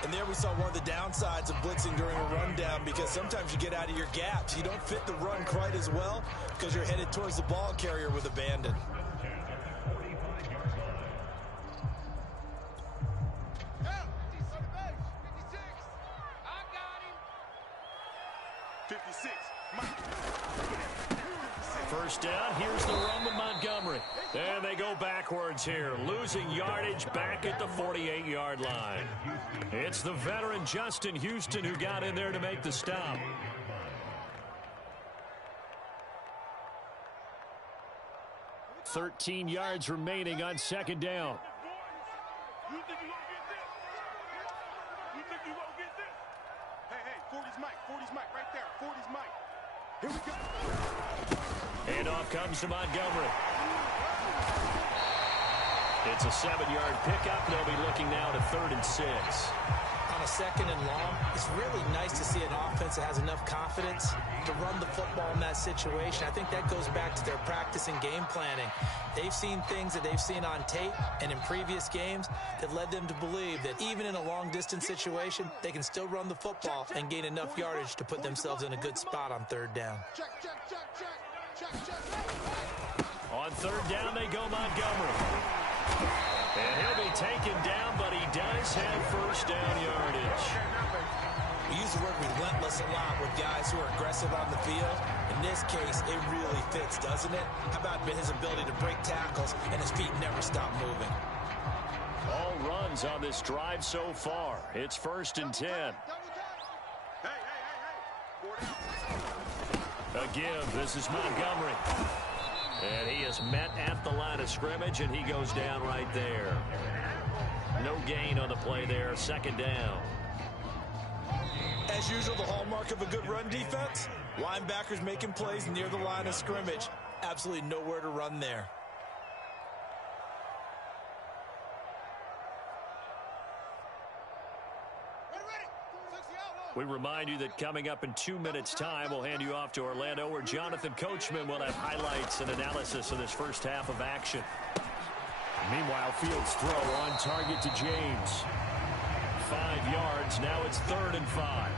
And there we saw one of the downsides of blitzing during a rundown, because sometimes you get out of your gaps. You don't fit the run quite as well because you're headed towards the ball carrier with abandon. First down, here's the run with Montgomery. And they go backwards here, losing yardage back at the 48-yard line. It's the veteran Justin Houston who got in there to make the stop. "13 yards remaining on second down. You think you won't get this? You think you won't get this? Hey, 40's Mike, right there. 40's Mike. Here we go. Handoff comes to Montgomery. It's a 7-yard pickup. They'll be looking now to 3rd and 6. On a 2nd and long, it's really nice to see an offense that has enough confidence to run the football in that situation. I think that goes back to their practice and game planning. They've seen things that they've seen on tape and in previous games that led them to believe that even in a long-distance situation, they can still run the football and gain enough yardage to put themselves in a good spot on 3rd down. On 3rd down, they go Montgomery. And he'll be taken down, but he does have 1st down yardage. We use the word relentless a lot with guys who are aggressive on the field. In this case, it really fits, doesn't it? How about his ability to break tackles and his feet never stop moving? All runs on this drive so far. It's 1st and 10. A give. This is Montgomery. And he is met at the line of scrimmage, and he goes down right there. No gain on the play there. 2nd down. As usual, the hallmark of a good run defense, linebackers making plays near the line of scrimmage. Absolutely nowhere to run there. We remind you that coming up in 2 minutes' time, we'll hand you off to Orlando, where Jonathan Coachman will have highlights and analysis of this first half of action. Meanwhile, Fields' throw on target to James. 5 yards. Now it's 3rd and 5.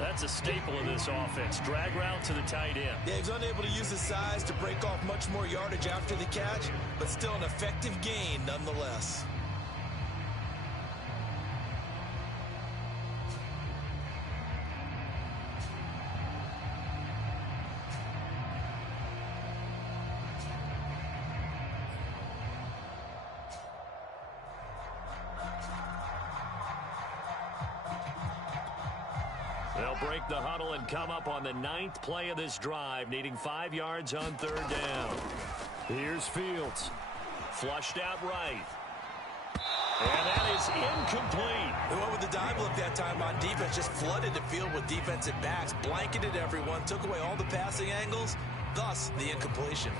That's a staple of this offense. Drag route to the tight end. Yeah, he's unable to use his size to break off much more yardage after the catch, but still an effective gain nonetheless. They'll break the huddle and come up on the 9th play of this drive, needing 5 yards on 3rd down. Here's Fields. Flushed out right. And that is incomplete. They went with the dive look that time on defense, just flooded the field with defensive backs, blanketed everyone, took away all the passing angles, thus the incompletion.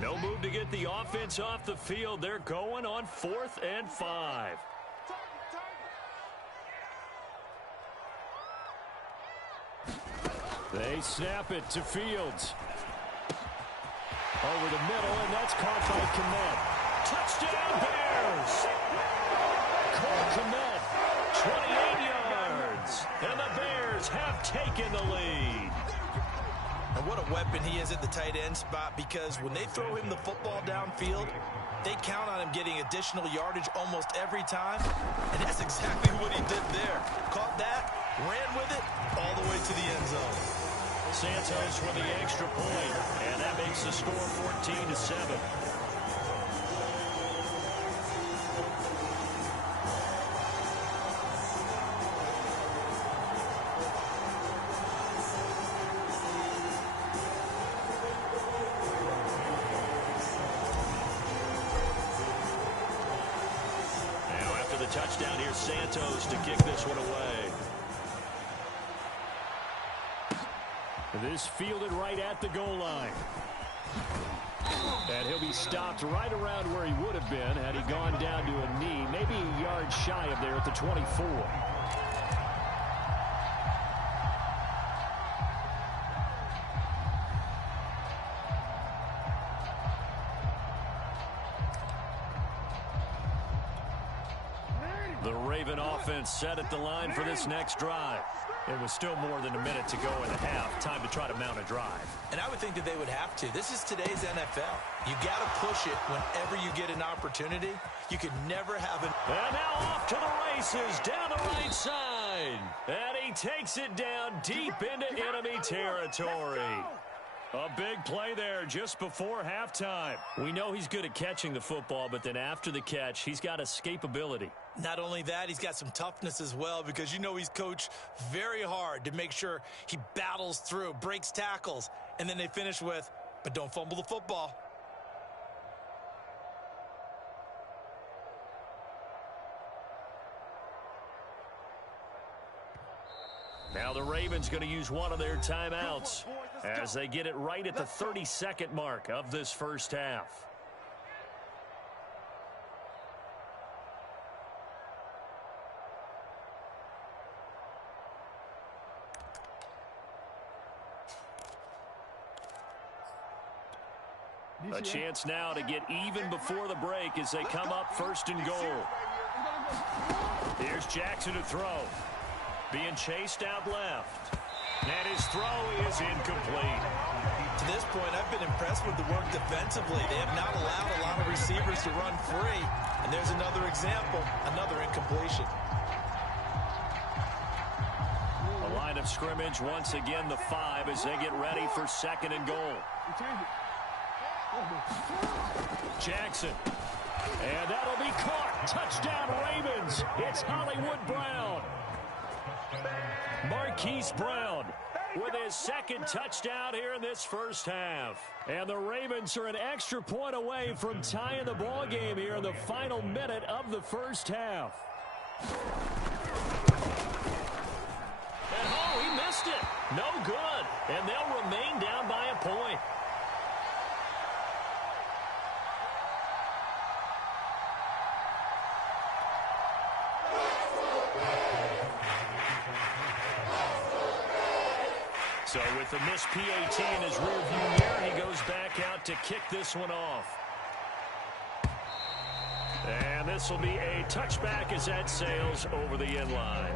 No move to get the offense off the field. They're going on 4th and 5. They snap it to Fields. Over the middle, and that's caught by Kmet. Touchdown, Bears! Cole Kmet, 28 yards. And the Bears have taken the lead. And what a weapon he is at the tight end spot, because when they throw him the football downfield, they count on him getting additional yardage almost every time. And that's exactly what he did there. Caught that, ran with it, all the way to the end zone. Santos with the extra point, and that makes the score 14-7. Touchdown here, Santos to kick this one away. This fielded right at the goal line. And he'll be stopped right around where he would have been had he gone down to a knee, maybe a yard shy of there at the 24. The Raven offense set at the line for this next drive. It was still more than a minute to go in the half. Time to try to mount a drive. And I would think that they would have to. This is today's NFL. You got to push it whenever you get an opportunity. You could never have an... And now off to the races down the right side. And he takes it down deep into enemy territory. A big play there just before halftime. We know he's good at catching the football, but then after the catch, he's got escapability. Not only that, he's got some toughness as well, because you know he's coached very hard to make sure he battles through, breaks tackles, and then they finish with, but don't fumble the football. Now the Ravens going to use one of their timeouts as they get it right at the 32nd mark of this first half. A chance now to get even before the break as they come up first and goal. Here's Jackson to throw. Being chased out left. And his throw is incomplete. To this point, I've been impressed with the work defensively. They have not allowed a lot of receivers to run free. And there's another example, another incompletion. A line of scrimmage, once again the 5 as they get ready for second and goal. Jackson. And that'll be caught. Touchdown Ravens. It's Hollywood Brown. Marquise Brown with his second touchdown here in this first half. And the Ravens are an extra point away from tying the ball game here in the final minute of the first half. And oh, he missed it. No good. And they'll remain down by a point. So with the missed PAT in his rearview mirror, he goes back out to kick this one off. And this will be a touchback as that sails over the end line.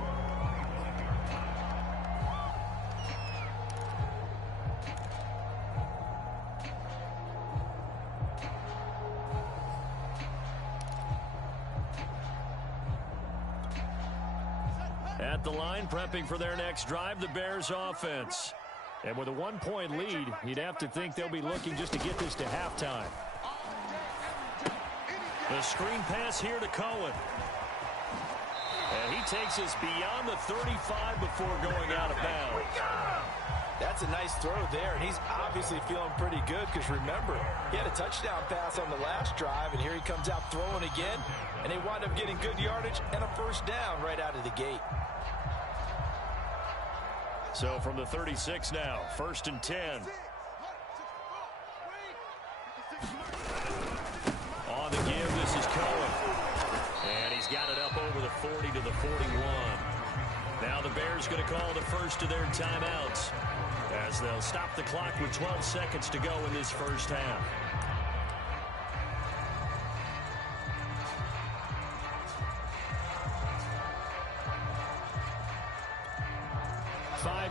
At the line, prepping for their next drive, the Bears offense. And with a 1-point lead, you'd have to think they'll be looking just to get this to halftime. The screen pass here to Cohen. And he takes us beyond the 35 before going out of bounds. That's a nice throw there, and he's obviously feeling pretty good because, remember, he had a touchdown pass on the last drive, and here he comes out throwing again, and they wind up getting good yardage and a first down right out of the gate. So from the 36 now, 1st and 10. On the give, this is Cohen. And he's got it up over the 40 to the 41. Now the Bears going to call the first of their timeouts as they'll stop the clock with 12 seconds to go in this first half.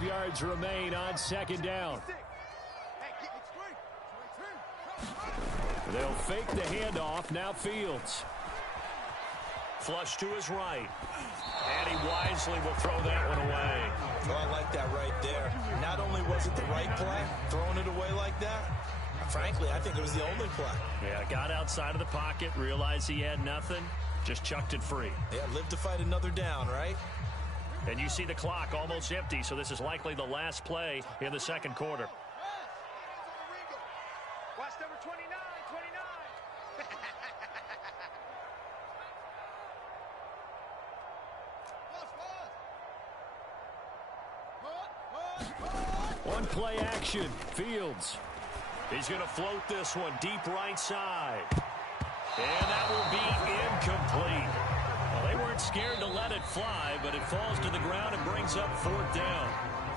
Yards remain on second down. They'll fake the handoff. Now Fields. Flush to his right. And he wisely will throw that one away. Oh, I like that right there. Not only was it the right play, throwing it away like that, frankly, I think it was the only play. Yeah, got outside of the pocket, realized he had nothing, just chucked it free. Yeah, live to fight another down, right? And you see the clock almost empty, so this is likely the last play in the second quarter. Watch number 29, 29. One play action. Fields. He's going to float this one deep right side. And that will be incomplete. Well, they weren't scared to let it fly, but it falls to the ground and brings up 4th down.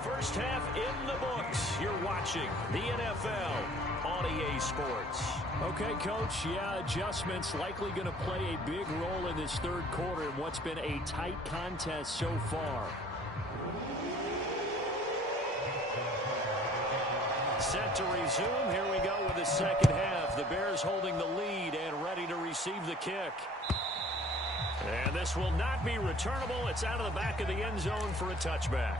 First half in the books. You're watching the NFL on EA Sports. Okay, Coach, yeah, adjustments likely going to play a big role in this third quarter in what's been a tight contest so far. Set to resume. Here we go with the second half. The Bears holding the lead and ready to receive the kick. And this will not be returnable. It's out of the back of the end zone for a touchback.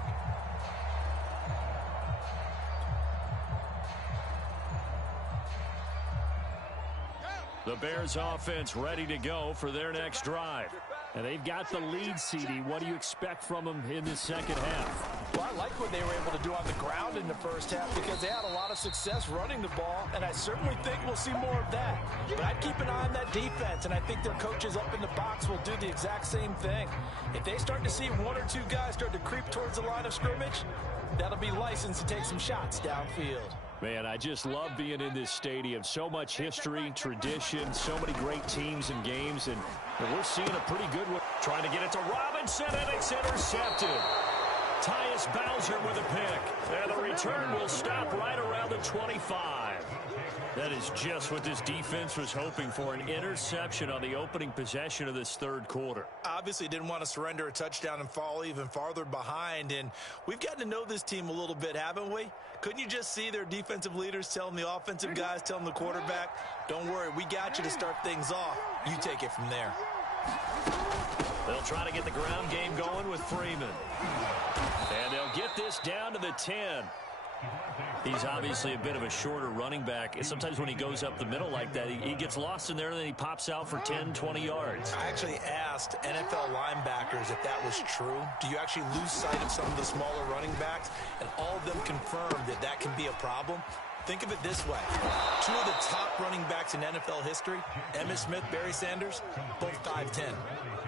The Bears offense ready to go for their next drive. And they've got the lead, CD. What do you expect from them in this second half? Well, I like what they were able to do on the ground in the first half because they had a lot of success running the ball, and I certainly think we'll see more of that. But I'd keep an eye on that defense, and I think their coaches up in the box will do the exact same thing. If they start to see one or two guys start to creep towards the line of scrimmage, that'll be licensed to take some shots downfield. Man, I just love being in this stadium. So much history, tradition, so many great teams and games, and we're seeing a pretty good one. Trying to get it to Robinson, and it's intercepted. Tyus Bowser with a pick, and the return will stop right around the 25. That is just what this defense was hoping for, an interception on the opening possession of this third quarter. Obviously didn't want to surrender a touchdown and fall even farther behind, and we've gotten to know this team a little bit, haven't we? Couldn't you just see their defensive leaders telling the offensive guys, telling the quarterback, don't worry, we got you to start things off. You take it from there. They'll try to get the ground game going with Freeman. And they'll get this down to the 10. He's obviously a bit of a shorter running back. Sometimes when he goes up the middle like that, he gets lost in there, and then he pops out for 10, 20 yards. I actually asked NFL linebackers if that was true. Do you actually lose sight of some of the smaller running backs? And all of them confirmed that that can be a problem. Think of it this way. Two of the top running backs in NFL history, Emmitt Smith, Barry Sanders, both 5'10".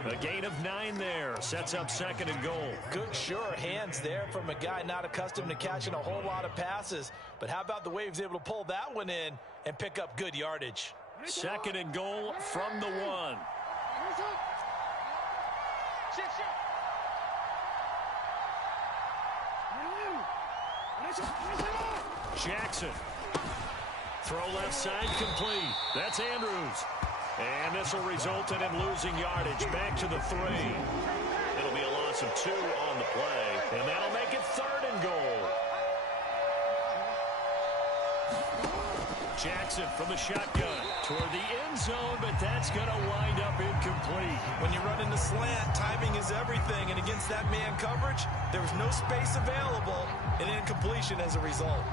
A gain of 9 there. Sets up second and goal. Good, sure hands there from a guy not accustomed to catching a whole lot of passes. But how about the way he was able to pull that one in and pick up good yardage? Second and goal from the 1. Jackson. Throw left side complete. That's Andrews. And this will result in him losing yardage back to the 3. It'll be a loss of 2 on the play. And that'll make it third and goal. Jackson from the shotgun toward the end zone, but that's going to wind up incomplete. When you run in the slant, timing is everything. And against that man coverage, there was no space available, and incompletion as a result.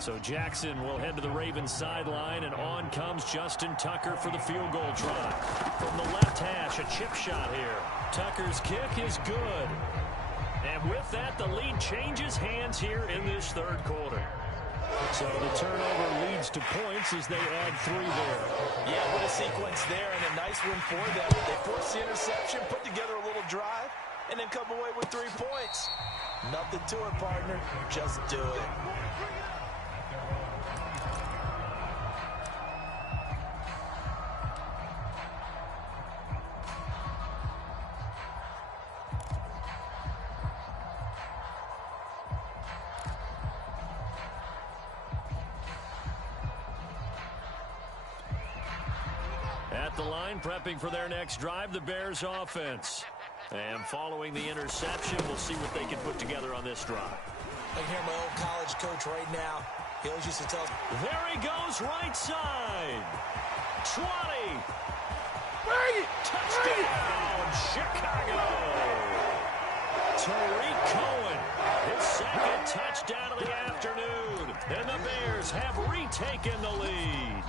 So Jackson will head to the Ravens sideline, and on comes Justin Tucker for the field goal try. From the left hash, a chip shot here. Tucker's kick is good. And with that, the lead changes hands here in this third quarter. So the turnover leads to points as they add 3 there. Yeah, what a sequence there, and a nice win for them. They force the interception, put together a little drive, and then come away with 3 points. Nothing to it, partner. Just do it. At the line, prepping for their next drive, the Bears offense. And following the interception, we'll see what they can put together on this drive. I can hear my old college coach right now. He always used to tell us. There he goes, right side. 20. Touchdown, Chicago. Tariq Cohen, his second touchdown of the afternoon. And the Bears have retaken the lead.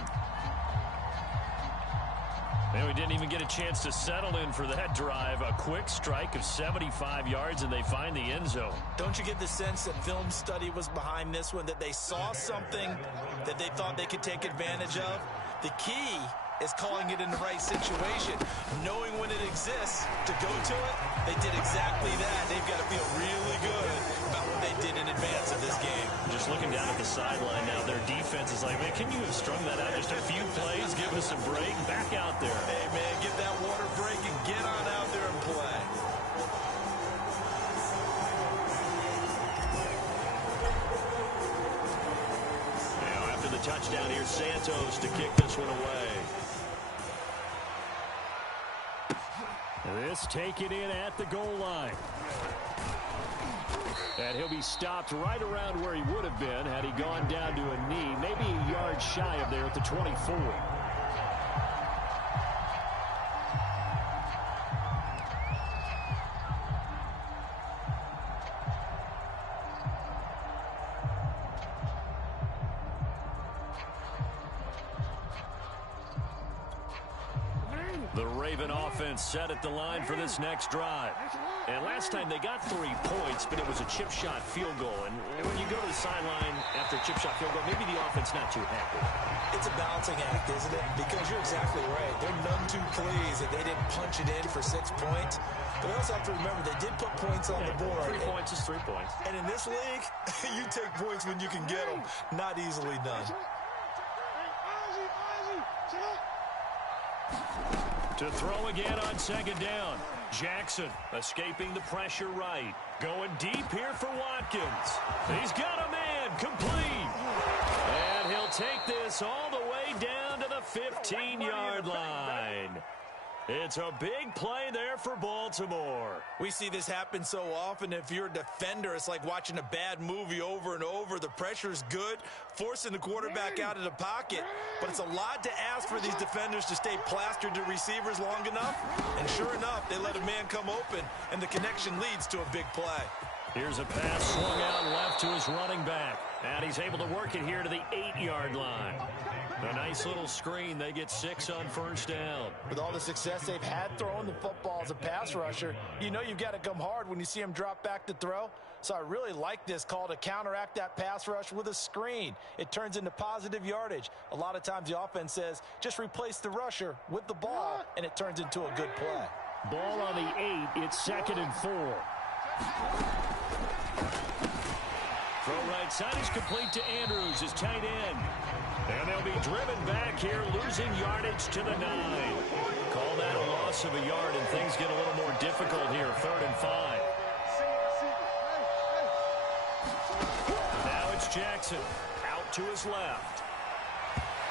And we didn't even get a chance to settle in for that drive. A quick strike of 75 yards, and they find the end zone. Don't you get the sense that film study was behind this one, that they saw something that they thought they could take advantage of? The key is calling it in the right situation, knowing when it exists to go to it. They did exactly that. They've got to feel really good about what they did in advance of this game. Just looking down at the sideline now, their defense is like, man, can you have strung that out just a few plays? Give us a break. Back out there. Hey, man, get that water break and get on out there and play. Now, after the touchdown, here's Santos to kick this one away. This taken in at the goal line. And he'll be stopped right around where he would have been had he gone down to a knee, maybe a yard shy of there at the 24. The Raven offense set at the line for this next drive. And last time they got 3 points, but it was a chip shot field goal. And when you go to the sideline after a chip shot field goal, maybe the offense not too happy. It's a balancing act, isn't it? Because you're exactly right. They're none too pleased that they didn't punch it in for 6 points. But they also have to remember they did put points on the board. 3 points is 3 points. And in this league, you take points when you can get them. Not easily done. To throw again on second down. Jackson escaping the pressure right. Going deep here for Watkins. He's got a man complete. And he'll take this all the way down to the 15-yard line. It's a big play there for Baltimore. We see this happen so often. If you're a defender, it's like watching a bad movie over and over. The pressure's good, forcing the quarterback out of the pocket. But it's a lot to ask for these defenders to stay plastered to receivers long enough. And sure enough, they let a man come open, and the connection leads to a big play. Here's a pass swung out left to his running back. And he's able to work it here to the 8-yard line. A nice little screen. They get 6 on first down. With all the success they've had throwing the football as a pass rusher, you know you've got to come hard when you see him drop back to throw. So I really like this call to counteract that pass rush with a screen. It turns into positive yardage. A lot of times the offense says, just replace the rusher with the ball, and it turns into a good play. Ball on the 8. It's 2nd and 4. Throw right side is complete to Andrews, his tight end. And they'll be driven back here, losing yardage to the 9. Call that a loss of a yard, and things get a little more difficult here, 3rd and 5. Now it's Jackson, out to his left.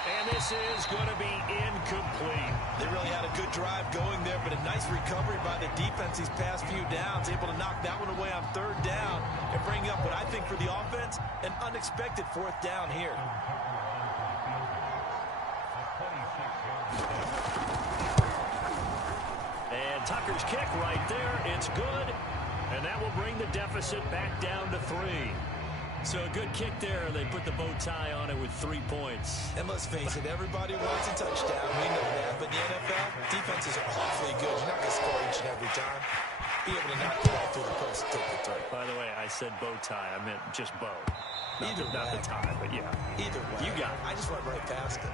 And this is going to be incomplete. They really had a good drive going there, but a nice recovery by the defense these past few downs, able to knock that one away on 3rd down and bring up what I think for the offense, an unexpected 4th down here. And Tucker's kick right there. It's good. And that will bring the deficit back down to 3. So a good kick there. They put the bow tie on it with 3 points. And let's face it, everybody wants a touchdown. We know that. But in the NFL, defenses are awfully good. You're not going to score each and every time. Be able to knock the ball through the post and take the 3. By the way, I said bow tie. I meant just bow. Not Either the way. tie, but yeah. Either way. You got it. I just went right past it.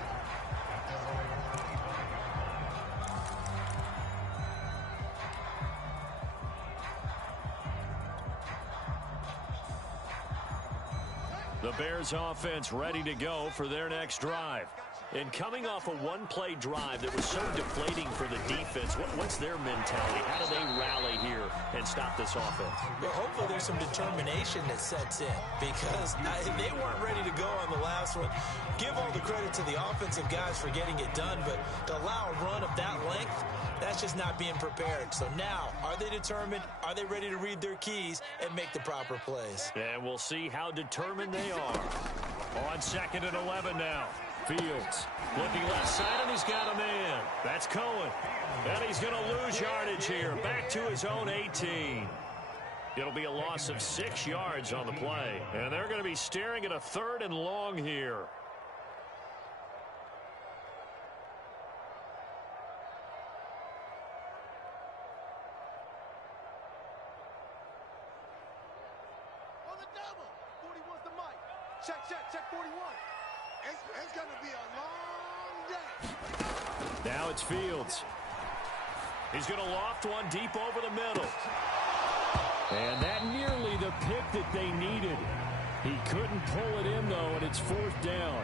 The Bears offense ready to go for their next drive. And coming off a one-play drive that was so deflating for the defense, what's their mentality? How do they rally here and stop this offense? Well, hopefully there's some determination that sets in because they weren't ready to go on the last one. Give all the credit to the offensive guys for getting it done, but to allow a run of that length, that's just not being prepared. So now, are they determined? Are they ready to read their keys and make the proper plays? And we'll see how determined they are. On 2nd and 11 now. Fields looking left side, and he's got a man. That's Cohen. And he's going to lose yardage here. Back to his own 18. It'll be a loss of 6 yards on the play. And they're going to be staring at a 3rd and long here. On the double. 41's the mic. Check 41. It's going to be a long day. Now it's Fields. He's going to loft one deep over the middle. And that nearly the pick that they needed. He couldn't pull it in, though, and it's 4th down.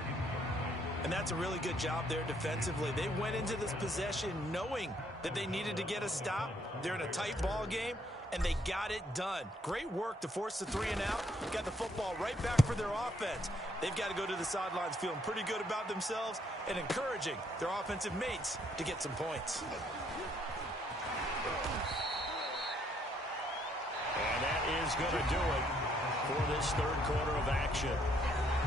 And that's a really good job there defensively. They went into this possession knowing that they needed to get a stop. They're in a tight ball game, and they got it done. Great work to force the 3 and out. Got the football right back for their offense. They've got to go to the sidelines feeling pretty good about themselves and encouraging their offensive mates to get some points. And that is going to do it for this third quarter of action.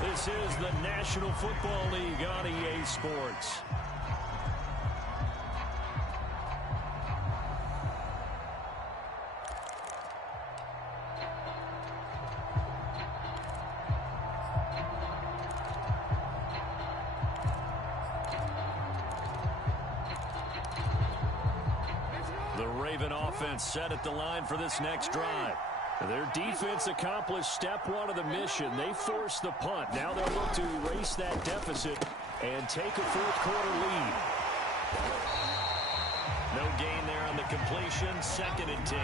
This is the National Football League on EA Sports. The Raven offense set at the line for this next drive. Their defense accomplished step one of the mission. They forced the punt. Now they'll look to erase that deficit and take a fourth quarter lead. No gain there on the completion. 2nd and 10.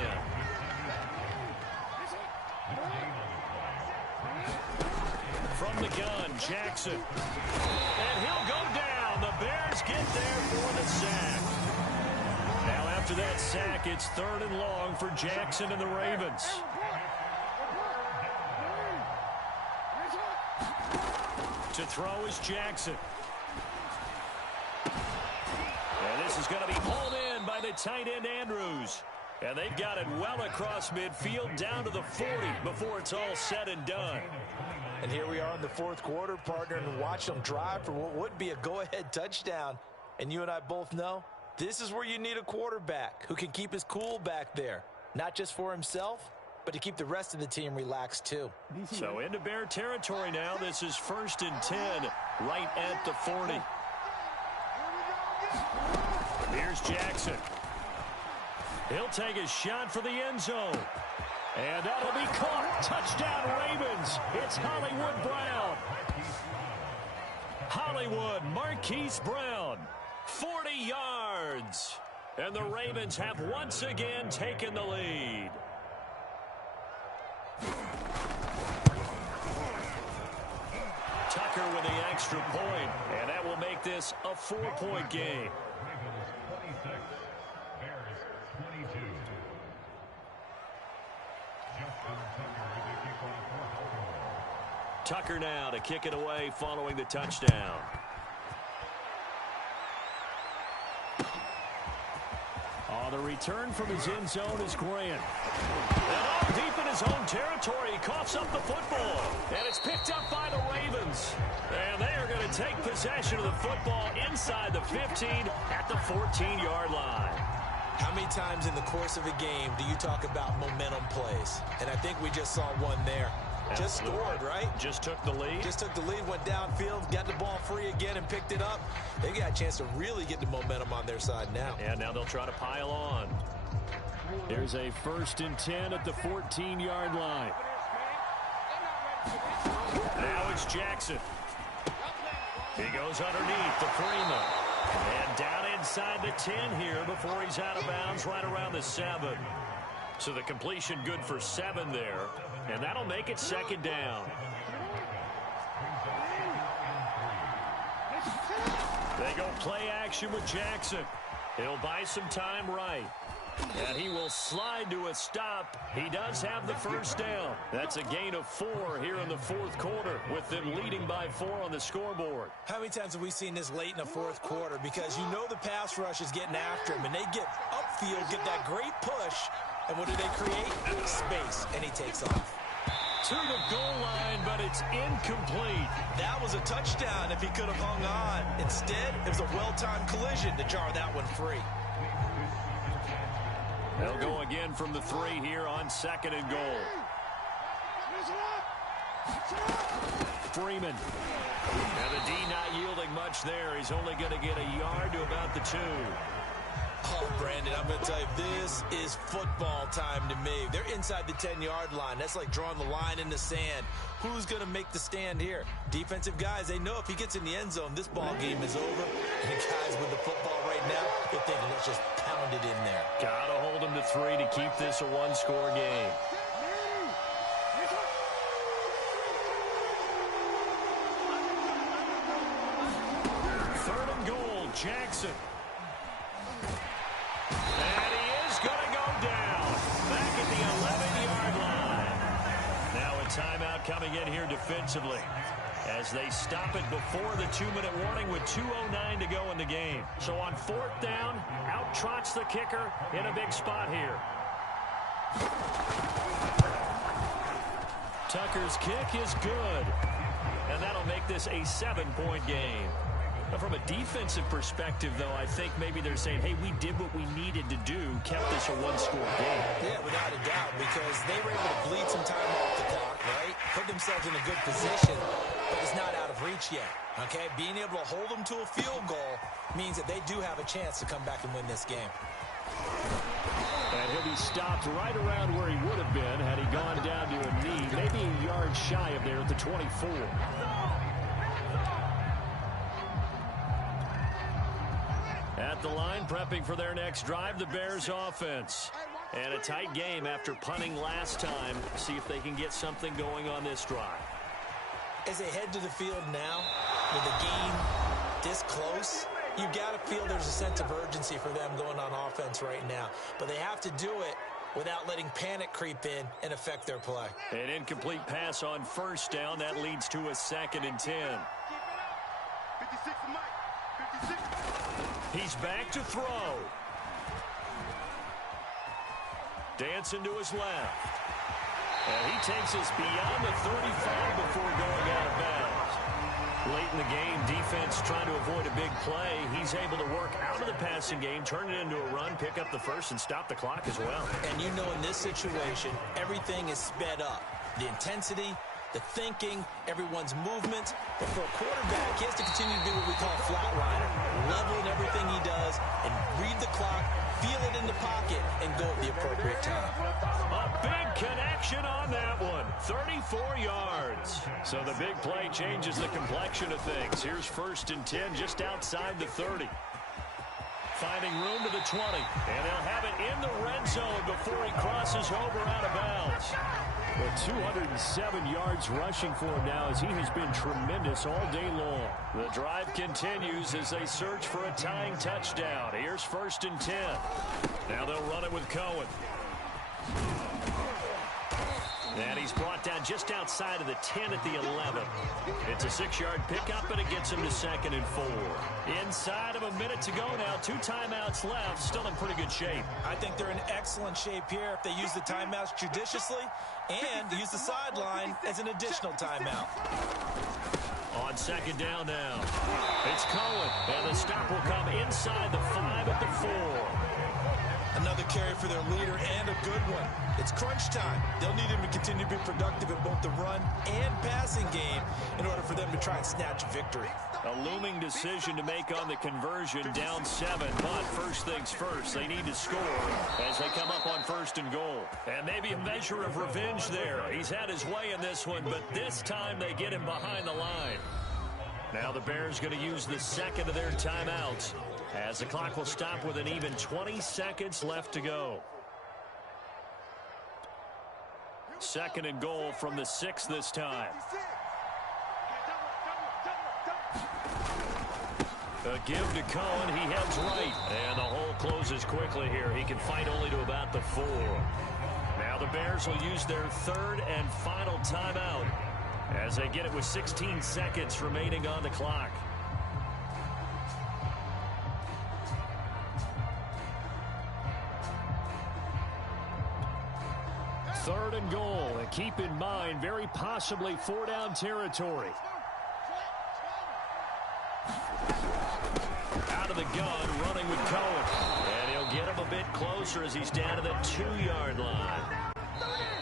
From the gun, Jackson. And he'll go down. The Bears get there for the sack. Now after that sack, it's 3rd and long for Jackson and the Ravens. To throw is Jackson. And this is going to be pulled in by the tight end Andrews. And they've got it well across midfield down to the 40 before it's all said and done. And here we are in the fourth quarter, partner, and watch them drive for what would be a go-ahead touchdown. And you and I both know this is where you need a quarterback who can keep his cool back there. Not just for himself, but to keep the rest of the team relaxed too. So into Bear territory now. This is 1st and 10 right at the 40. Here's Jackson. He'll take a shot for the end zone. And that'll be caught. Touchdown Ravens. It's Hollywood Brown. Hollywood Marquise Brown. 40 yards. And the Ravens have once again taken the lead. Tucker with the extra point, and that will make this a 4-point game. Tucker now to kick it away following the touchdown. The return from his end zone is Grant. And all deep in his own territory, he coughs up the football. And it's picked up by the Ravens. And they are going to take possession of the football inside the 15 at the 14-yard line. How many times in the course of a game do you talk about momentum plays? And I think we just saw one there. Just scored, right? Just took the lead. Just took the lead, went downfield, got the ball free again and picked it up. They got a chance to really get the momentum on their side now. And now they'll try to pile on. There's a 1st and 10 at the 14-yard line. Now it's Jackson. He goes underneath to Freeman. And down inside the 10 here before he's out of bounds right around the 7. So the completion good for 7 there. And that'll make it 2nd down. They go play action with Jackson. He'll buy some time right. And he will slide to a stop. He does have the 1st down. That's a gain of 4 here in the 4th quarter with them leading by 4 on the scoreboard. How many times have we seen this late in the 4th quarter? Because you know the pass rush is getting after him, and they get upfield, get that great push, and what do they create? Space, and he takes off. To the goal line, but it's incomplete. That was a touchdown if he could have hung on. Instead, it was a well-timed collision to jar that one free. They'll go again from the 3 here on 2nd and goal. Freeman. And the D not yielding much there. He's only going to get a yard to about the 2. Oh, Brandon, I'm going to tell you, this is football time to me. They're inside the 10-yard line. That's like drawing the line in the sand. Who's going to make the stand here? Defensive guys, they know if he gets in the end zone, this ball game is over. And the guys with the football right now, they're thinking, let's just pound it in there. Got to hold him to 3 to keep this a 1-score game. Third and goal, Jackson. And he is going to go down. Back at the 11-yard line. Now a timeout coming in here defensively as they stop it before the 2-minute warning with 2:09 to go in the game. So on 4th down, out trots the kicker in a big spot here. Tucker's kick is good. And that'll make this a 7-point game. But from a defensive perspective, though, I think maybe they're saying, hey, we did what we needed to do, kept this a one-score game. Yeah, without a doubt, because they were able to bleed some time off the clock, right? Put themselves in a good position, but it's not out of reach yet, okay? Being able to hold them to a field goal means that they do have a chance to come back and win this game. And he'll be stopped right around where he would have been had he gone down to a knee, maybe a yard shy of there at the 24. At the line, prepping for their next drive, the Bears offense. And a tight game after punting last time. See if they can get something going on this drive. As they head to the field now, with the game this close, you've got to feel there's a sense of urgency for them going on offense right now. But they have to do it without letting panic creep in and affect their play. An incomplete pass on first down. That leads to a 2nd and 10. 56 Mike. 56. He's back to throw. Dancing to his left. And he takes us beyond the 35 before going out of bounds. Late in the game, defense trying to avoid a big play. He's able to work out of the passing game, turn it into a run, pick up the first, and stop the clock as well. And you know in this situation, everything is sped up. The intensity, the thinking, everyone's movement. But for a quarterback, he has to continue to do what we call a flatliner. Level in everything he does and read the clock, feel it in the pocket, and go at the appropriate time. A big connection on that one. 34 yards. So the big play changes the complexion of things. Here's 1st and 10 just outside the 30. Finding room to the 20. And they'll have it in the red zone before he crosses over out of bounds. Well, 207 yards rushing for him now as he has been tremendous all day long. The drive continues as they search for a tying touchdown. Here's 1st and 10. Now they'll run it with Cohen. And he's brought down just outside of the 10 at the 11. It's a 6-yard pickup, and it gets him to 2nd and 4. Inside of a minute to go now. 2 timeouts left. Still in pretty good shape. I think they're in excellent shape here if they use the timeouts judiciously and use the sideline as an additional timeout. On 2nd down now. It's Cohen, and the stop will come inside the 5 at the 4. Another carry for their leader and a good one. It's crunch time. They'll need him to continue to be productive in both the run and passing game in order for them to try and snatch a victory. A looming decision to make on the conversion, down 7. But first things first, they need to score as they come up on 1st and goal. And maybe a measure of revenge there. He's had his way in this one, but this time they get him behind the line. Now the Bears going to use the 2nd of their timeouts, as the clock will stop with an even 20 seconds left to go. 2nd and goal from the 6 this time. A give to Cohen. He heads right. And the hole closes quickly here. He can fight only to about the 4. Now the Bears will use their 3rd and final timeout as they get it with 16 seconds remaining on the clock. Third and goal, and keep in mind, very possibly 4-down territory. Out of the gun, running with Cohen. And he'll get him a bit closer as he's down to the 2-yard line.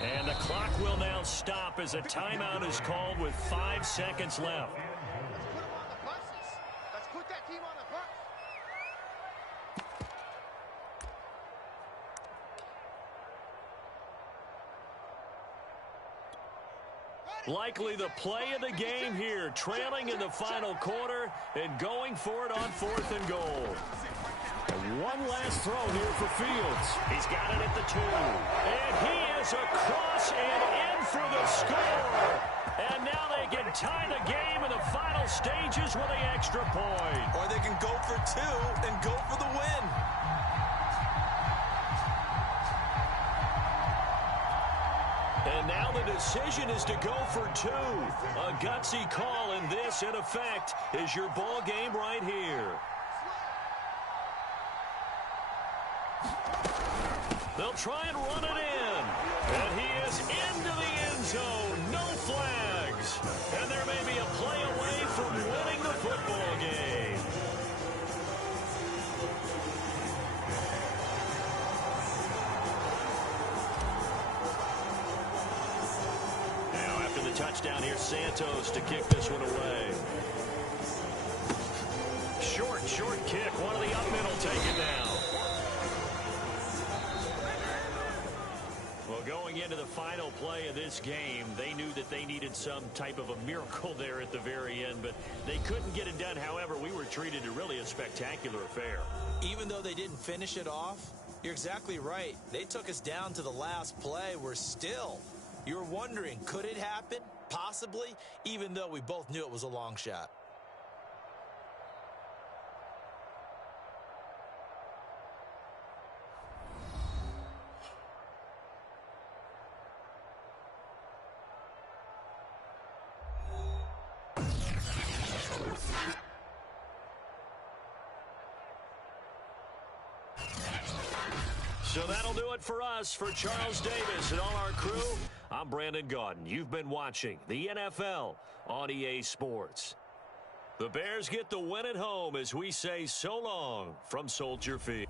And the clock will now stop as a timeout is called with 5 seconds left. Let's put that team on the bus. Likely the play of the game here, trailing in the final quarter and going for it on 4th and goal. And one last throw here for Fields. He's got it at the 2. And he is across and in for the score. And now they can tie the game in the final stages with the extra point. Or they can go for 2 and go for the win. And now the decision is to go for 2. A gutsy call, and this, in effect, is your ball game right here. They'll try and run it in. And he is into the end zone. No flags. And there may be a play away from winning the football game. Now after the touchdown, here's Santos to kick this one away. Short kick. One of the up middle taken now. Well, going into the final play of this game, they knew that they needed some type of a miracle there at the very end, but they couldn't get it done. However, we were treated to really a spectacular affair. Even though they didn't finish it off, you're exactly right. They took us down to the last play. We're still. You're wondering, could it happen? Possibly, even though we both knew it was a long shot. So that'll do it for us. For Charles Davis and all our crew, I'm Brandon Gaudin. You've been watching the NFL on EA Sports. The Bears get the win at home as we say so long from Soldier Field.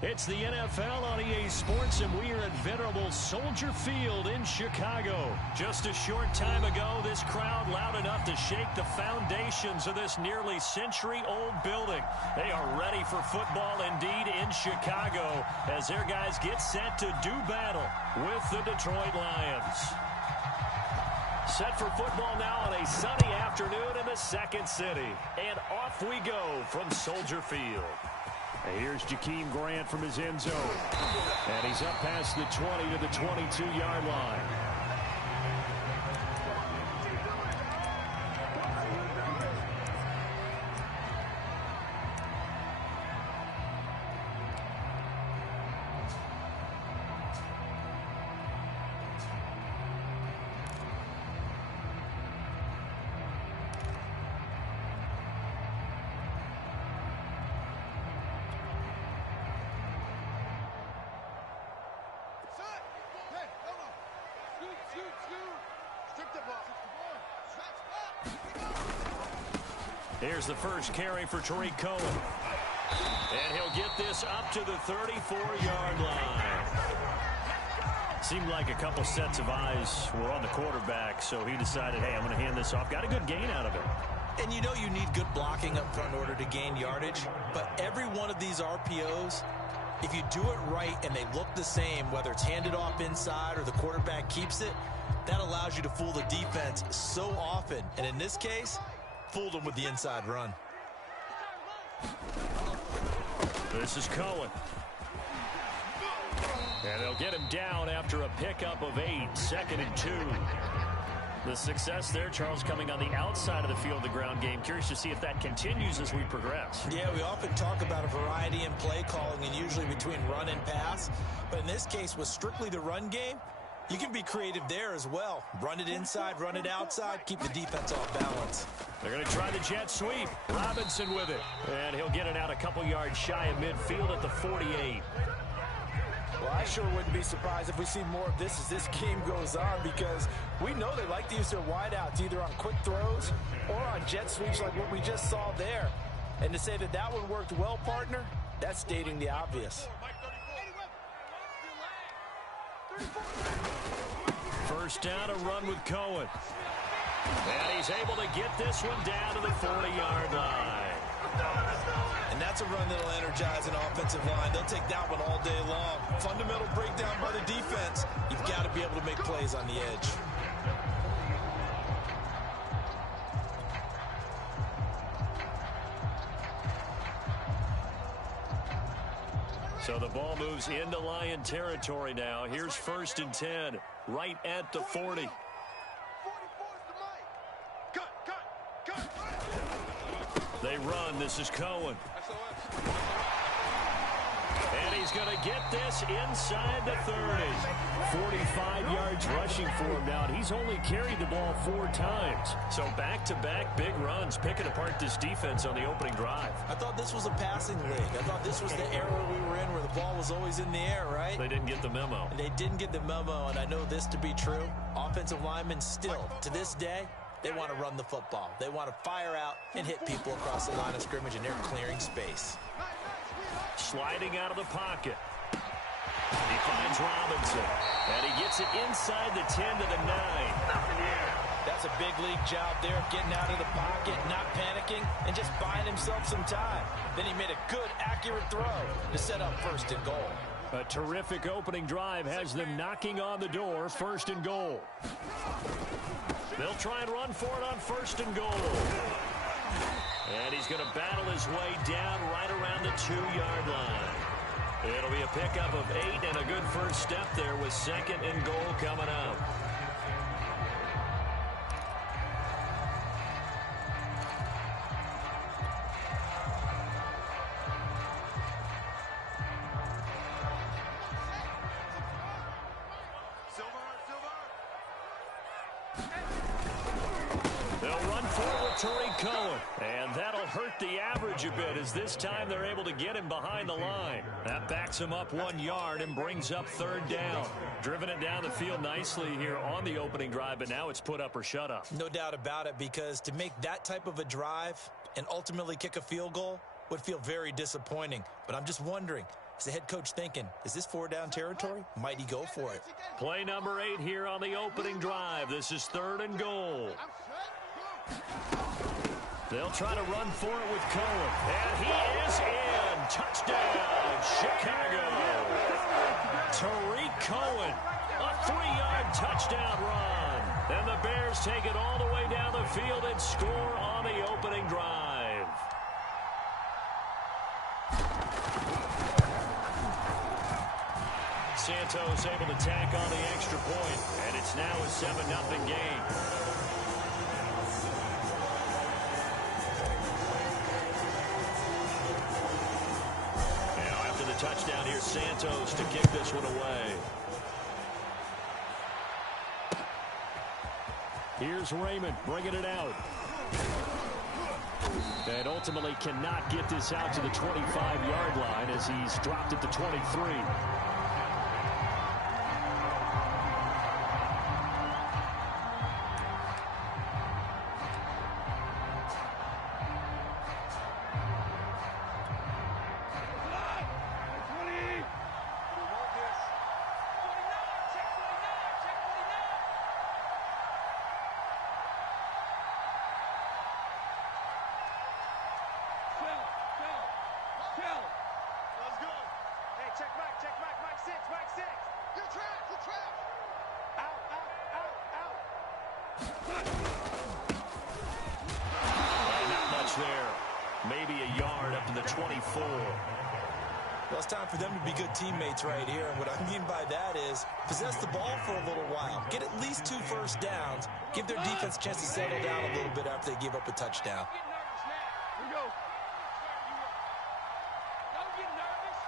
It's the NFL on EA Sports, and we are at venerable Soldier Field in Chicago. Just a short time ago, this crowd loud enough to shake the foundations of this nearly century-old building. They are ready for football indeed in Chicago as their guys get set to do battle with the Detroit Lions. Set for football now on a sunny afternoon in the second city. And off we go from Soldier Field. Here's Jakeem Grant from his end zone. And he's up past the 20 to the 22-yard line. Here's the first carry for Tariq Cohen. And he'll get this up to the 34-yard line. Seemed like a couple sets of eyes were on the quarterback, so he decided, hey, I'm going to hand this off. Got a good gain out of it. And you know you need good blocking up front in order to gain yardage, but every one of these RPOs, if you do it right and they look the same, whether it's handed off inside or the quarterback keeps it, that allows you to fool the defense so often. And in this case, fooled him with the inside run. This is Cohen. And they'll get him down after a pickup of 8, 2nd and 2. The success there, Charles, coming on the outside of the field, the ground game. Curious to see if that continues as we progress. Yeah, we often talk about a variety in play calling and usually between run and pass. But in this case, with strictly the run game, you can be creative there as well. Run it inside, run it outside, keep the defense off balance. They're going to try the jet sweep. Robinson with it. And he'll get it out a couple yards shy of midfield at the 48. Well, I sure wouldn't be surprised if we see more of this as this game goes on, because we know they like to use their wideouts either on quick throws or on jet sweeps like what we just saw there. And to say that that one worked well, partner, that's stating the obvious. First down, a run with Cohen. And he's able to get this one down to the 40-yard line. And that's a run that'll energize an offensive line. They'll take that one all day long. Fundamental breakdown by the defense. You've got to be able to make plays on the edge. So the ball moves into Lion territory now. Here's 1st and 10, right at the 40. They run. This is Cohen. And he's going to get this inside the 30. 45 yards rushing for him now, and he's only carried the ball 4 times. So back-to-back big runs, picking apart this defense on the opening drive. I thought this was a passing league. I thought this was the era we were in where the ball was always in the air, right? They didn't get the memo. They didn't get the memo, and I know this to be true. Offensive linemen still, to this day, they want to run the football. They want to fire out and hit people across the line of scrimmage, and they're clearing space. Sliding out of the pocket. He finds Robinson, and he gets it inside the 10 to the 9. That's a big league job there, getting out of the pocket, not panicking, and just buying himself some time. Then he made a good, accurate throw to set up 1st and goal. A terrific opening drive has them knocking on the door, 1st and goal. They'll try and run for it on 1st and goal. And he's going to battle his way down right around the 2-yard line. It'll be a pickup of 8 and a good first step there with 2nd and goal coming up. They'll run forward Tariq Cohen, and that'll hurt the average a bit as this time they're able to get him behind the line. That backs him up 1 yard and brings up 3rd down. Driven it down the field nicely here on the opening drive, but now it's put up or shut up. No doubt about it, because to make that type of a drive and ultimately kick a field goal would feel very disappointing. But I'm just wondering, Is the head coach thinking, is this 4-down territory? Might he go for it? Play number 8 here on the opening drive. This is 3rd and goal. They'll try to run for it with Cohen. And he is in. Touchdown, Chicago. Tariq Cohen, a 3-yard touchdown run. And the Bears take it all the way down the field and score on the opening drive. Santos able to tack on the extra point, and it's now a 7-0 game. Now after the touchdown, here's Santos to kick this one away. Here's Raymond bringing it out. And ultimately cannot get this out to the 25-yard line as he's dropped at the 23. Maybe a yard up to the 24. Well, it's time for them to be good teammates right here. And what I mean by that is possess the ball for a little while. Get at least 2 first downs. Give their defense a chance to settle down a little bit after they give up a touchdown. Here we go. Don't get nervous.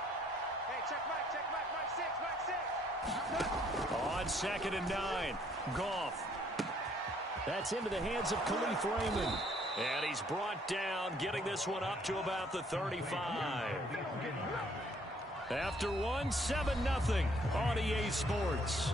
Hey, check Mike 6. On 2nd and 9, Goff. That's into the hands of Khalif Raymond. And he's brought down, getting this one up to about the 35. After one, 7-0 on EA Sports.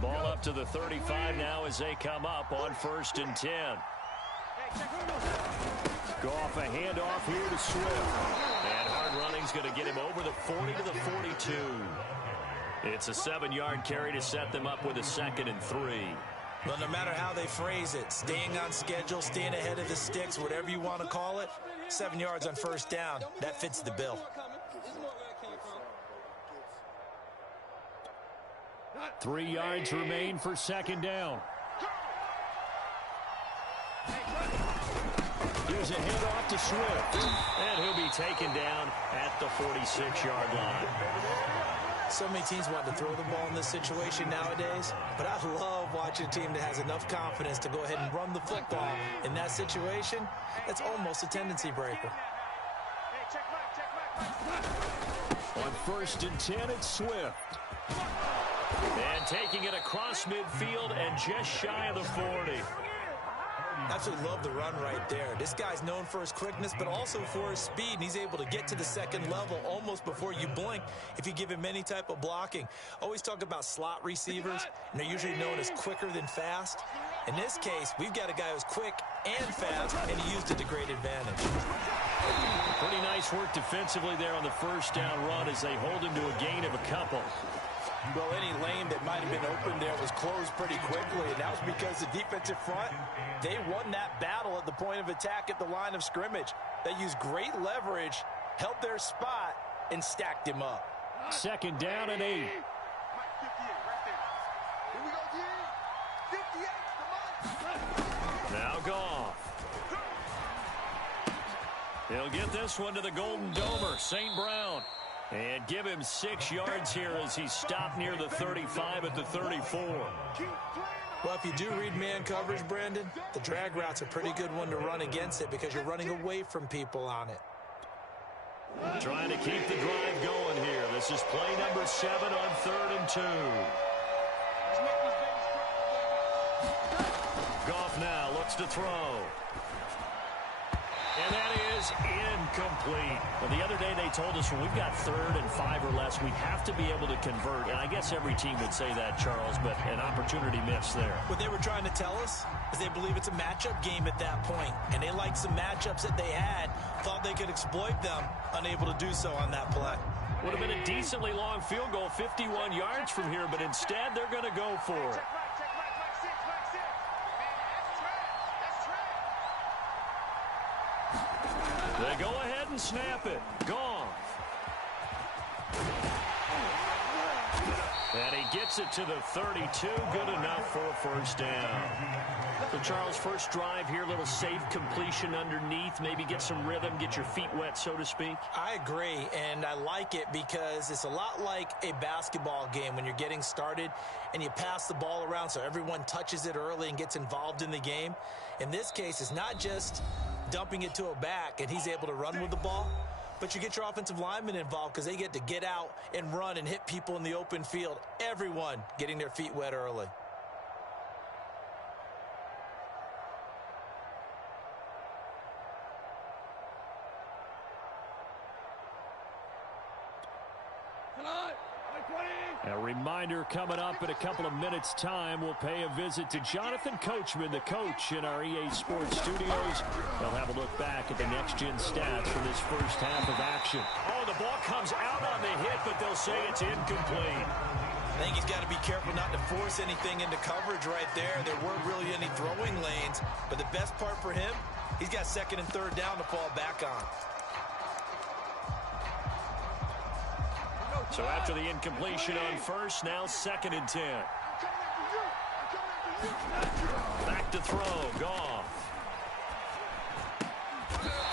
Ball up to the 35 now as they come up on 1st and 10. Goff a handoff here to Swift. And hard running's going to get him over the 40 to the 42. It's a 7-yard carry to set them up with a 2nd and 3. Well, no matter how they phrase it, staying on schedule, staying ahead of the sticks, whatever you want to call it, 7 yards on 1st down, that fits the bill. 3 yards remain for 2nd down. Here's a handoff to Swift. And he'll be taken down at the 46-yard line. So many teams want to throw the ball in this situation nowadays, but I love watching a team that has enough confidence to go ahead and run the football. In that situation, that's almost a tendency breaker. On 1st and 10, it's Swift. And taking it across midfield and just shy of the 40. Absolutely love the run right there. This guy's known for his quickness, but also for his speed, and he's able to get to the 2nd level almost before you blink if you give him any type of blocking. Always talk about slot receivers, and they're usually known as quicker than fast. In this case, we've got a guy who's quick and fast, and he used it to great advantage. Pretty nice work defensively there on the 1st down run as they hold him to a gain of a couple. Well, any lane that might have been open there was closed pretty quickly, and that was because the defensive front, they won that battle at the point of attack at the line of scrimmage. They used great leverage, held their spot, and stacked him up. 2nd down and 8. Mike 58 right there. Here we go, D. 58 to Mike. Now Goff. He'll get this one to the Golden Domer, St. Brown. And give him 6 yards here as he's stopped near the 35 at the 34. Well, if you do read man coverage, Brandon, the drag route's a pretty good one to run against it because you're running away from people on it. Trying to keep the drive going here. This is play number 7 on 3rd and 2. Goff now looks to throw. And that is incomplete. Well, the other day they told us when we've got 3rd and 5 or less, we have to be able to convert. And I guess every team would say that, Charles, but an opportunity missed there. What they were trying to tell us is they believe it's a matchup game at that point. And they liked some matchups that they had, thought they could exploit them, unable to do so on that play. Would have been a decently long field goal, 51 yards from here, but instead they're going to go for it. They go ahead and snap it. Goff. And he gets it to the 32. Good enough for a first down. So, Charles, first drive here, little safe completion underneath. Maybe get some rhythm, get your feet wet, so to speak. I agree, and I like it because it's a lot like a basketball game when you're getting started and you pass the ball around so everyone touches it early and gets involved in the game. In this case, it's not just dumping it to a back and he's able to run with the ball, but you get your offensive linemen involved because they get to get out and run and hit people in the open field. Everyone getting their feet wet early. A reminder coming up in a couple of minutes' time. We'll pay a visit to Jonathan Coachman, the coach in our EA Sports studios. They'll have a look back at the next-gen stats for this first half of action. Oh, the ball comes out on the hit, but they'll say it's incomplete. I think he's got to be careful not to force anything into coverage right there. There weren't really any throwing lanes, but the best part for him, he's got 2nd and 3rd down to fall back on. So after the incompletion on first, now 2nd and 10. Back to throw, Goff.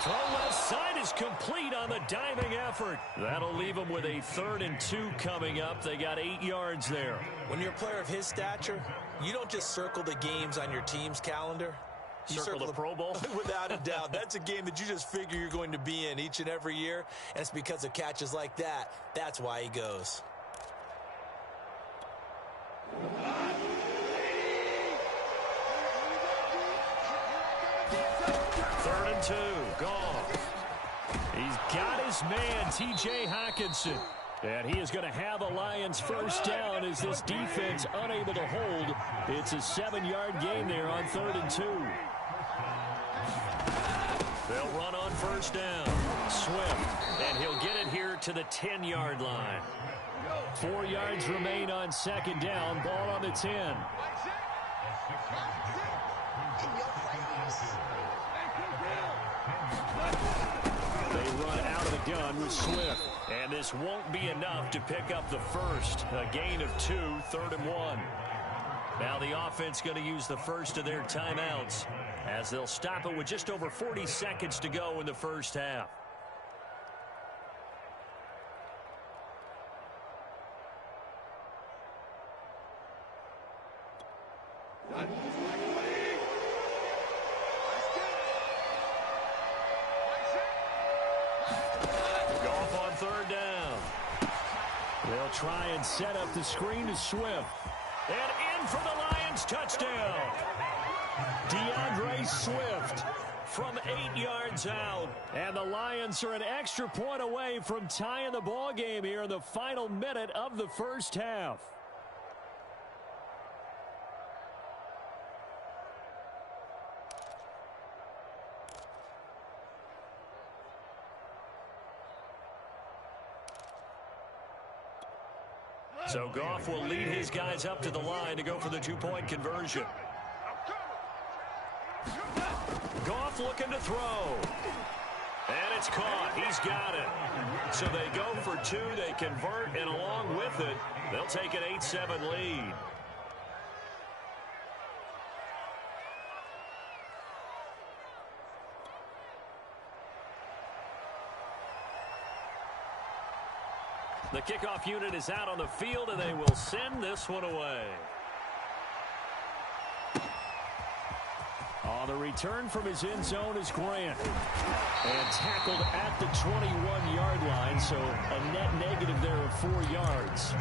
Throw left side is complete on the diving effort. That'll leave them with a 3rd and 2 coming up. They got 8 yards there. When you're a player of his stature, you don't just circle the games on your team's calendar. You circle the Pro Bowl? Without a doubt. That's a game that you just figure you're going to be in each and every year, and it's because of catches like that. That's why he goes. Third and 2, Goff. He's got his man, T.J. Hockenson. And he is going to have a Lions first down as this defense unable to hold. It's a 7-yard gain there on 3rd and 2. They'll run on first down. Swift, and he'll get it here to the 10-yard line. 4 yards remain on 2nd down. Ball on the 10. They run out of the gun with Swift. And this won't be enough to pick up the first. A gain of 2, 3rd and 1. Now the offense going to use the first of their timeouts as they'll stop it with just over 40 seconds to go in the first half. Goff on 3rd down. They'll try and set up the screen to Swift. And in for the Lions touchdown. DeAndre Swift from 8 yards out. And the Lions are an extra point away from tying the ball game here in the final minute of the first half. So Goff will lead his guys up to the line to go for the 2-point conversion. Goff looking to throw. And it's caught. He's got it. So they go for 2. They convert, and along with it, they'll take an 8-7 lead. The kickoff unit is out on the field, and they will send this one away. On the return from his end zone is Grant. And tackled at the 21-yard line, so a net negative there of 4 yards.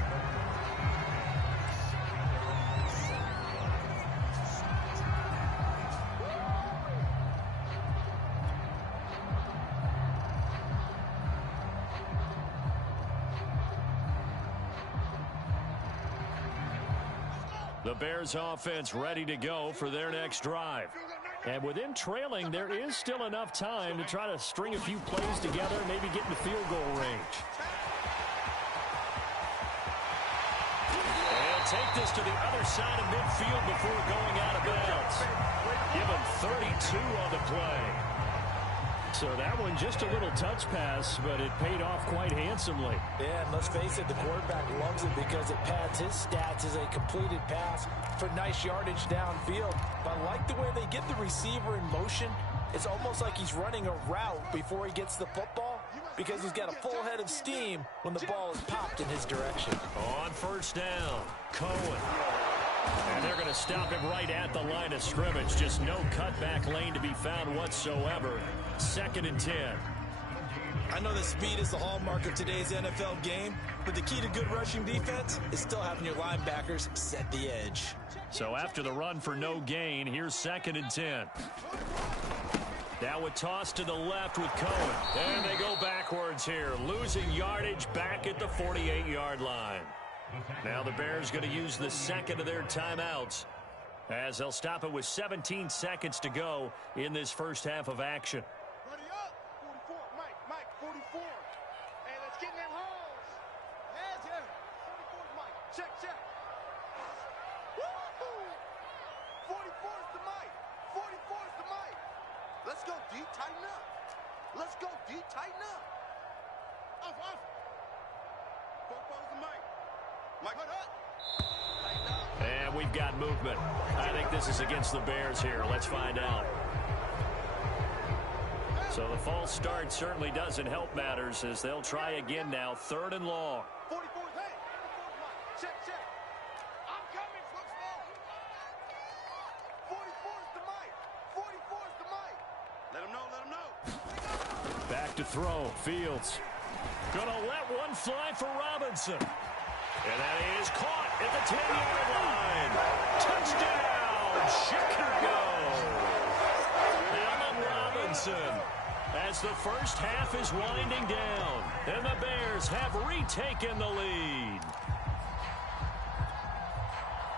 The Bears offense ready to go for their next drive. And with them trailing, there is still enough time to try to string a few plays together, maybe get in the field goal range. And take this to the other side of midfield before going out of bounds. Give him 32 on the play. So that one just a little touch pass, but it paid off quite handsomely. Yeah, and let's face it, the quarterback loves it because it pads his stats as a completed pass for nice yardage downfield. But I like the way they get the receiver in motion. It's almost like he's running a route before he gets the football because he's got a full head of steam when the ball is popped in his direction. On first down, Cohen. And they're going to stop him right at the line of scrimmage. Just no cutback lane to be found whatsoever. 2nd and 10. I know that speed is the hallmark of today's NFL game, but the key to good rushing defense is still having your linebackers set the edge. So after the run for no gain, here's 2nd and 10. Now a toss to the left with Cohen. And they go backwards here, losing yardage back at the 48-yard line. Now the Bears going to use the second of their timeouts as they'll stop it with 17 seconds to go in this first half of action. Ready up. 44. Mike, 44. Hey, let's get in that holes. Heads here. 44's Mike. Check. Woo-hoo. 44's the Mike. 44's the Mike. Let's go, D. Tighten up. Let's go, D. Tighten up. Off. 44's the Mike. Mike, hut up. And we've got movement. I think this is against the Bears here. Let's find out. So the false start certainly doesn't help matters as they'll try again now. 3rd and long. 44's, hey. 44's Mike. Check. I'm coming, football. 44's the Mike. 44's the Mike. Let him know. Back to throw. Fields. Gonna let one fly for Robinson. And that is caught at the 10-yard line. Touchdown, Chicago. Allen Robinson as the first half is winding down. And the Bears have retaken the lead.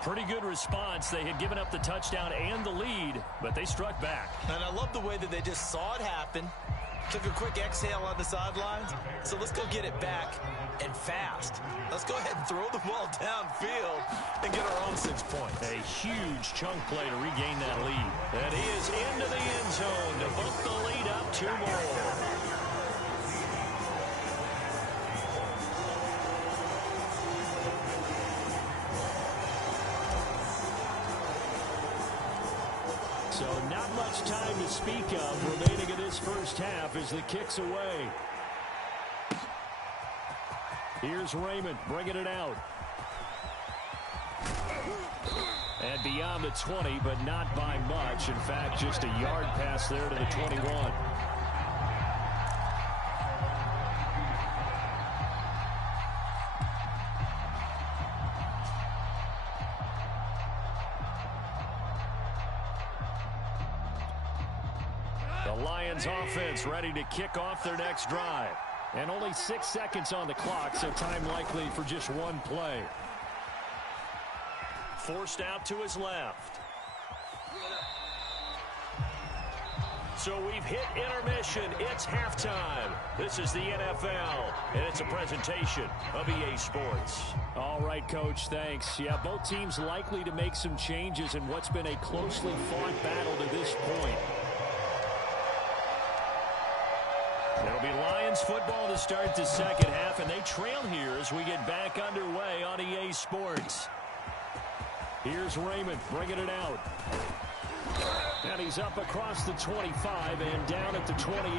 Pretty good response. They had given up the touchdown and the lead, but they struck back. And I love the way that they just saw it happen. Took a quick exhale on the sidelines. So let's go get it back and fast. Let's go ahead and throw the ball downfield and get our own 6 points. A huge chunk play to regain that lead. That is into the end zone to bump the lead up 2 more. So not much time to speak of remaining in this first half as the kick's away. Here's Raymond bringing it out. And beyond the 20, but not by much. In fact, just a yard pass there to the 21. The Lions offense ready to kick off their next drive. And only 6 seconds on the clock, so time likely for just one play. Forced out to his left. So we've hit intermission. It's halftime. This is the NFL, and it's a presentation of EA Sports. All right, Coach, thanks. Yeah, both teams likely to make some changes in what's been a closely fought battle to this point. It'll be Lions football to start the second half, and they trail here as we get back underway on EA Sports. Here's Raymond bringing it out. And he's up across the 25 and down at the 28.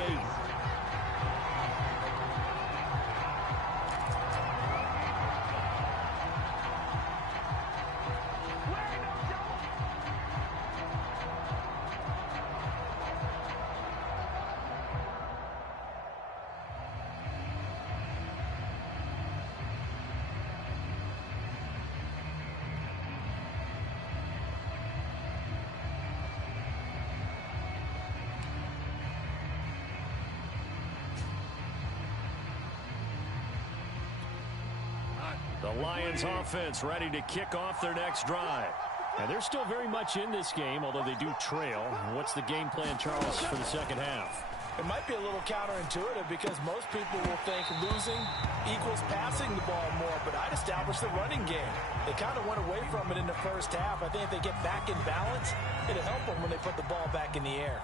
The Lions offense ready to kick off their next drive. And they're still very much in this game, although they do trail. What's the game plan, Charles, for the second half? It might be a little counterintuitive because most people will think losing equals passing the ball more, but I'd establish the running game. They kind of went away from it in the first half. I think if they get back in balance, it'll help them when they put the ball back in the air.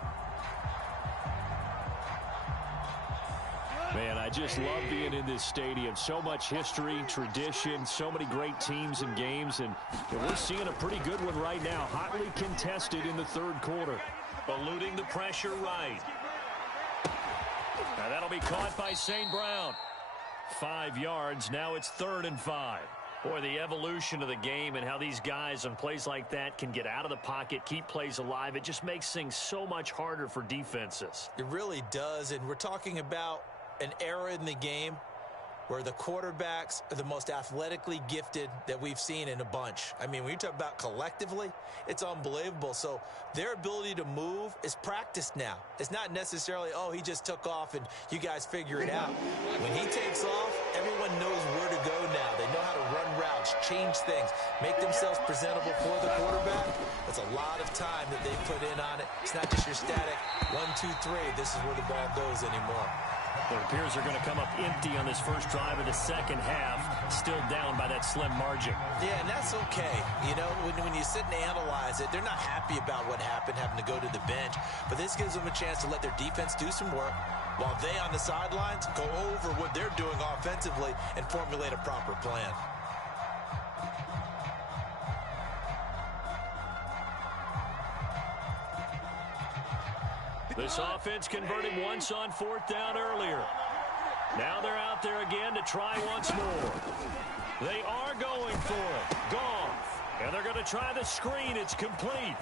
Man, I just love being in this stadium. So much history, tradition, so many great teams and games, and we're seeing a pretty good one right now. Hotly contested in the third quarter. Eluding the pressure right. Now that'll be caught by St. Brown. 5 yards. Now it's 3rd and 5. Boy, the evolution of the game and how these guys on plays like that can get out of the pocket, keep plays alive, it just makes things so much harder for defenses. It really does, and we're talking about an era in the game where the quarterbacks are the most athletically gifted that we've seen in a bunch. I mean, when you talk about collectively, it's unbelievable. So their ability to move is practiced now. It's not necessarily, oh, he just took off and you guys figure it out. When he takes off, everyone knows where to go now. They know how to run routes, change things, make themselves presentable for the quarterback. That's a lot of time that they put in on it. It's not just your static 1, 2, 3. This is where the ball goes anymore. It appears they're going to come up empty on this first drive of the second half, still down by that slim margin. Yeah, and that's okay. You know, when you sit and analyze it, they're not happy about what happened, having to go to the bench. But this gives them a chance to let their defense do some work while they on the sidelines go over what they're doing offensively and formulate a proper plan. This offense converted once on 4th down earlier. Now they're out there again to try once more. They are going for it. Goff. And they're going to try the screen. It's complete.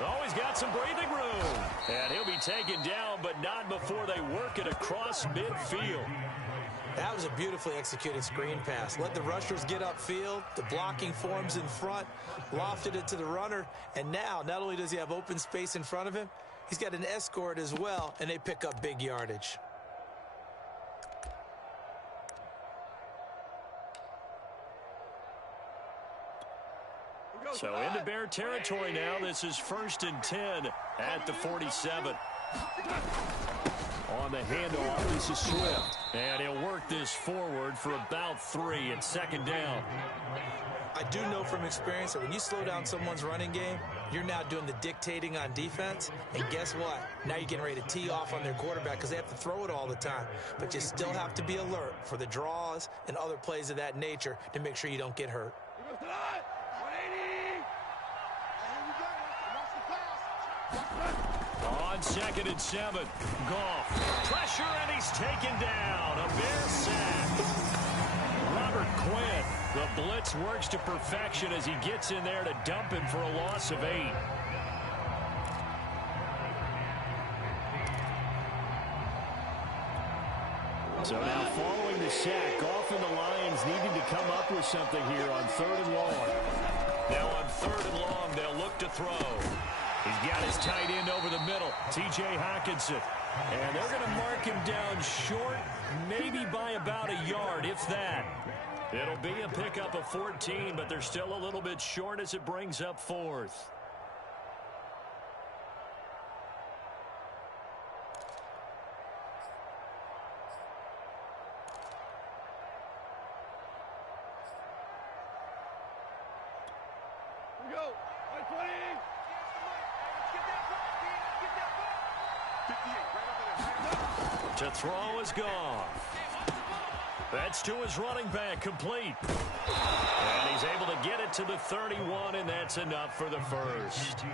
Oh, he's got some breathing room. And he'll be taken down, but not before they work it across midfield. That was a beautifully executed screen pass. Let the rushers get upfield. The blocking forms in front. Lofted it to the runner. And now, not only does he have open space in front of him, he's got an escort as well, and they pick up big yardage. So into Bear territory now. This is 1st and 10 at the 47. On the handoff, this is Swift. And he'll work this forward for about 3 at 2nd down. I do know from experience that when you slow down someone's running game, you're now doing the dictating on defense. And guess what? Now you're getting ready to tee off on their quarterback because they have to throw it all the time. But you still have to be alert for the draws and other plays of that nature to make sure you don't get hurt. On 2nd and 7, Goff. Pressure, and he's taken down. A Bear sack. Robert Quinn. The blitz works to perfection as he gets in there to dump him for a loss of 8. So now following the sack, Goff and the Lions needing to come up with something here on 3rd and long. Now on 3rd and long, they'll look to throw. He's got his tight end over the middle, T.J. Hockenson. And they're going to mark him down short, maybe by about a yard, if that. It'll be a pickup of 14, but they're still a little bit short as it brings up 4th. Here we go. 20. To throw is gone. That's to his running back, complete. And he's able to get it to the 31, and that's enough for the first.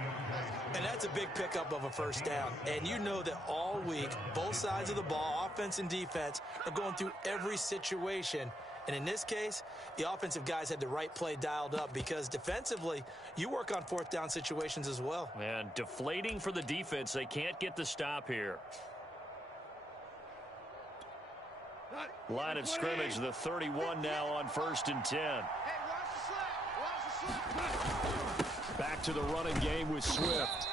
And that's a big pickup of a first down. And you know that all week, both sides of the ball, offense and defense, are going through every situation. And in this case, the offensive guys had the right play dialed up because defensively, you work on 4th down situations as well. And deflating for the defense. They can't get the stop here. Line of scrimmage, the 31 now on 1st and 10. Hey, watch the slip. Watch the slip. Back to the running game with Swift.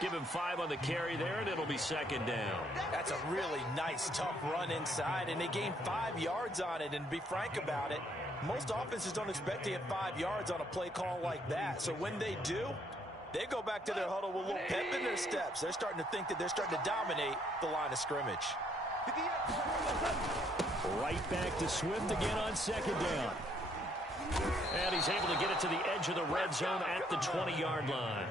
Give him 5 on the carry there, and it'll be 2nd down. That's a really nice, tough run inside, and they gained 5 yards on it. And to be frank about it, Most offenses don't expect to get 5 yards on a play call like that. So when they do, they go back to their huddle with a little pep in their steps. They're starting to think that they're starting to dominate the line of scrimmage. Right back to Swift again on second down. And he's able to get it to the edge of the red zone at the 20-yard line.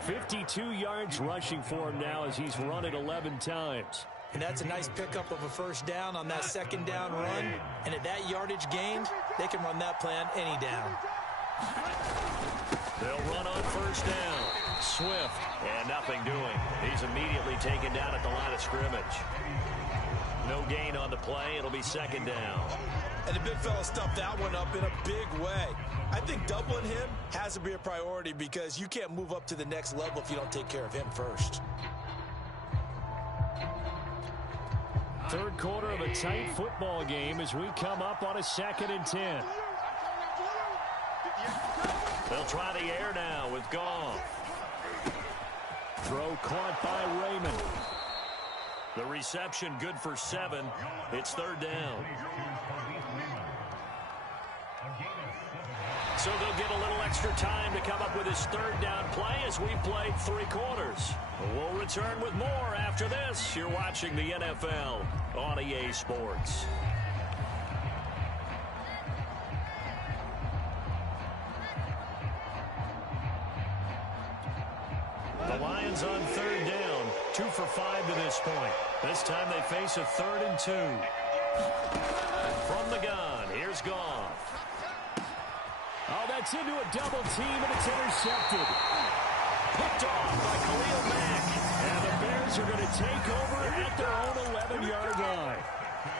52 yards rushing for him now as he's run it 11 times. And that's a nice pickup of a first down on that second down run. And at that yardage gained, they can run that play on any down. They'll run on first down. Swift, and nothing doing. He's immediately taken down at the line of scrimmage. No gain on the play. It'll be second down. And the big fella stuffed that one up in a big way. I think doubling him has to be a priority because you can't move up to the next level if you don't take care of him first. Third quarter of a tight football game as we come up on a 2nd and 10. They'll try the air now with Goff. Throw caught by Raymond. The reception good for 7. It's third down. So they'll get a little extra time to come up with his third down play as we played 3 quarters. We'll return with more after this. You're watching the NFL on EA Sports. The Lions on third down, 2 for 5 to this point. This time they face a 3rd and 2. From the gun, here's Goff. Oh, that's into a double team, and it's intercepted. Picked off by Khalil Mack. And the Bears are going to take over at their own 11-yard line.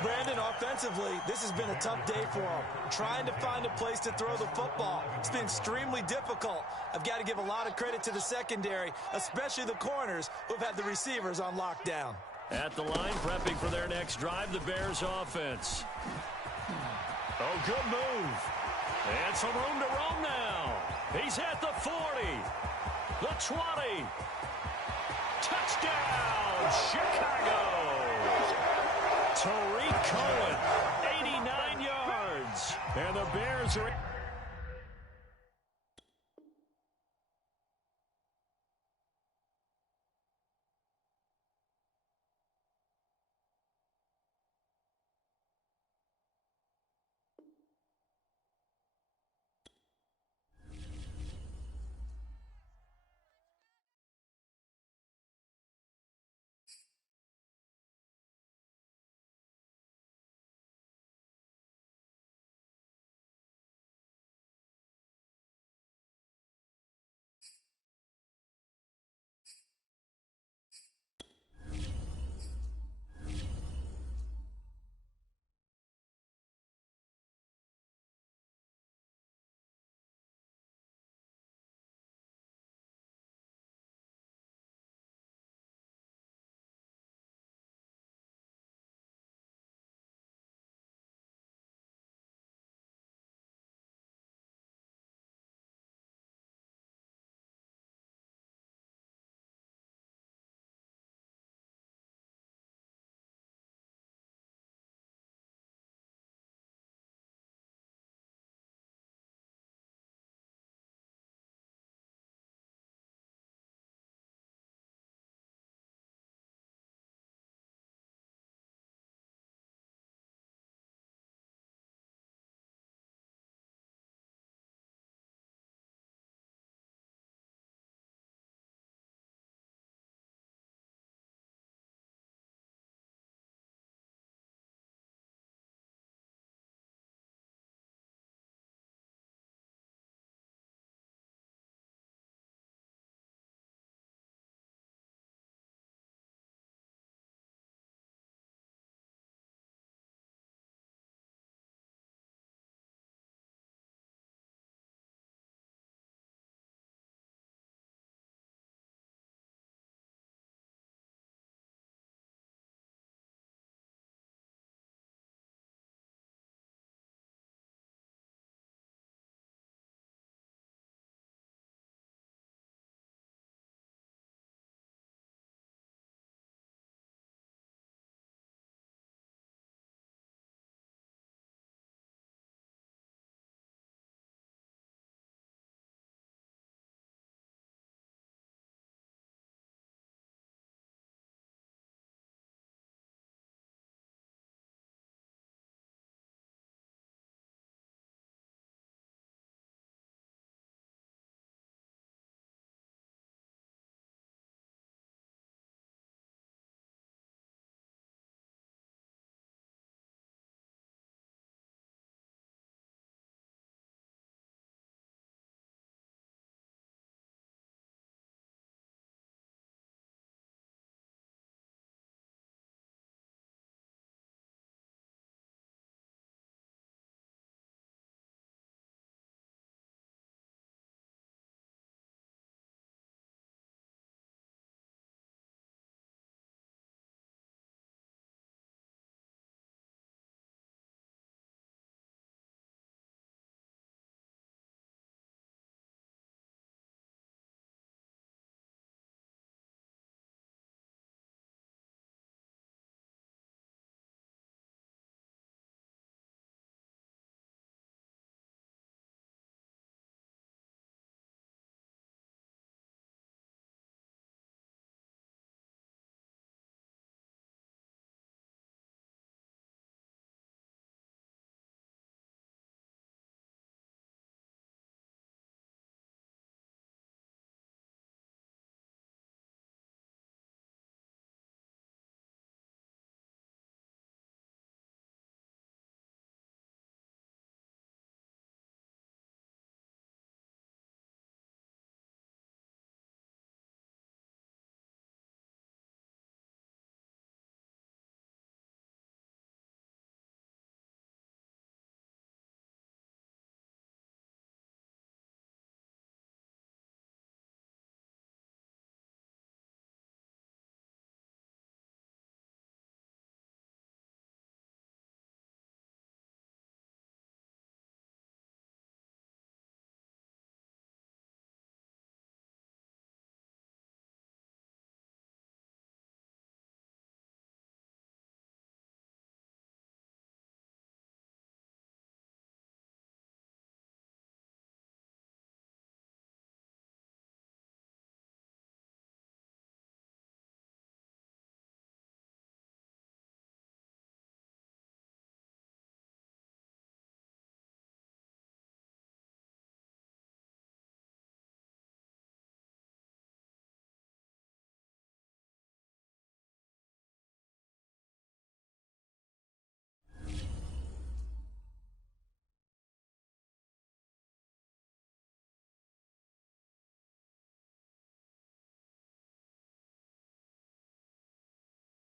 Brandon, offensively, this has been a tough day for him. Trying to find a place to throw the football. It's been extremely difficult. I've got to give a lot of credit to the secondary, especially the corners who've had the receivers on lockdown. At the line, prepping for their next drive, the Bears offense. Oh, good move. And some room to roam now. He's at the 40, the 20. Touchdown, Chicago. Tariq Cohen, 89 yards. And the Bears are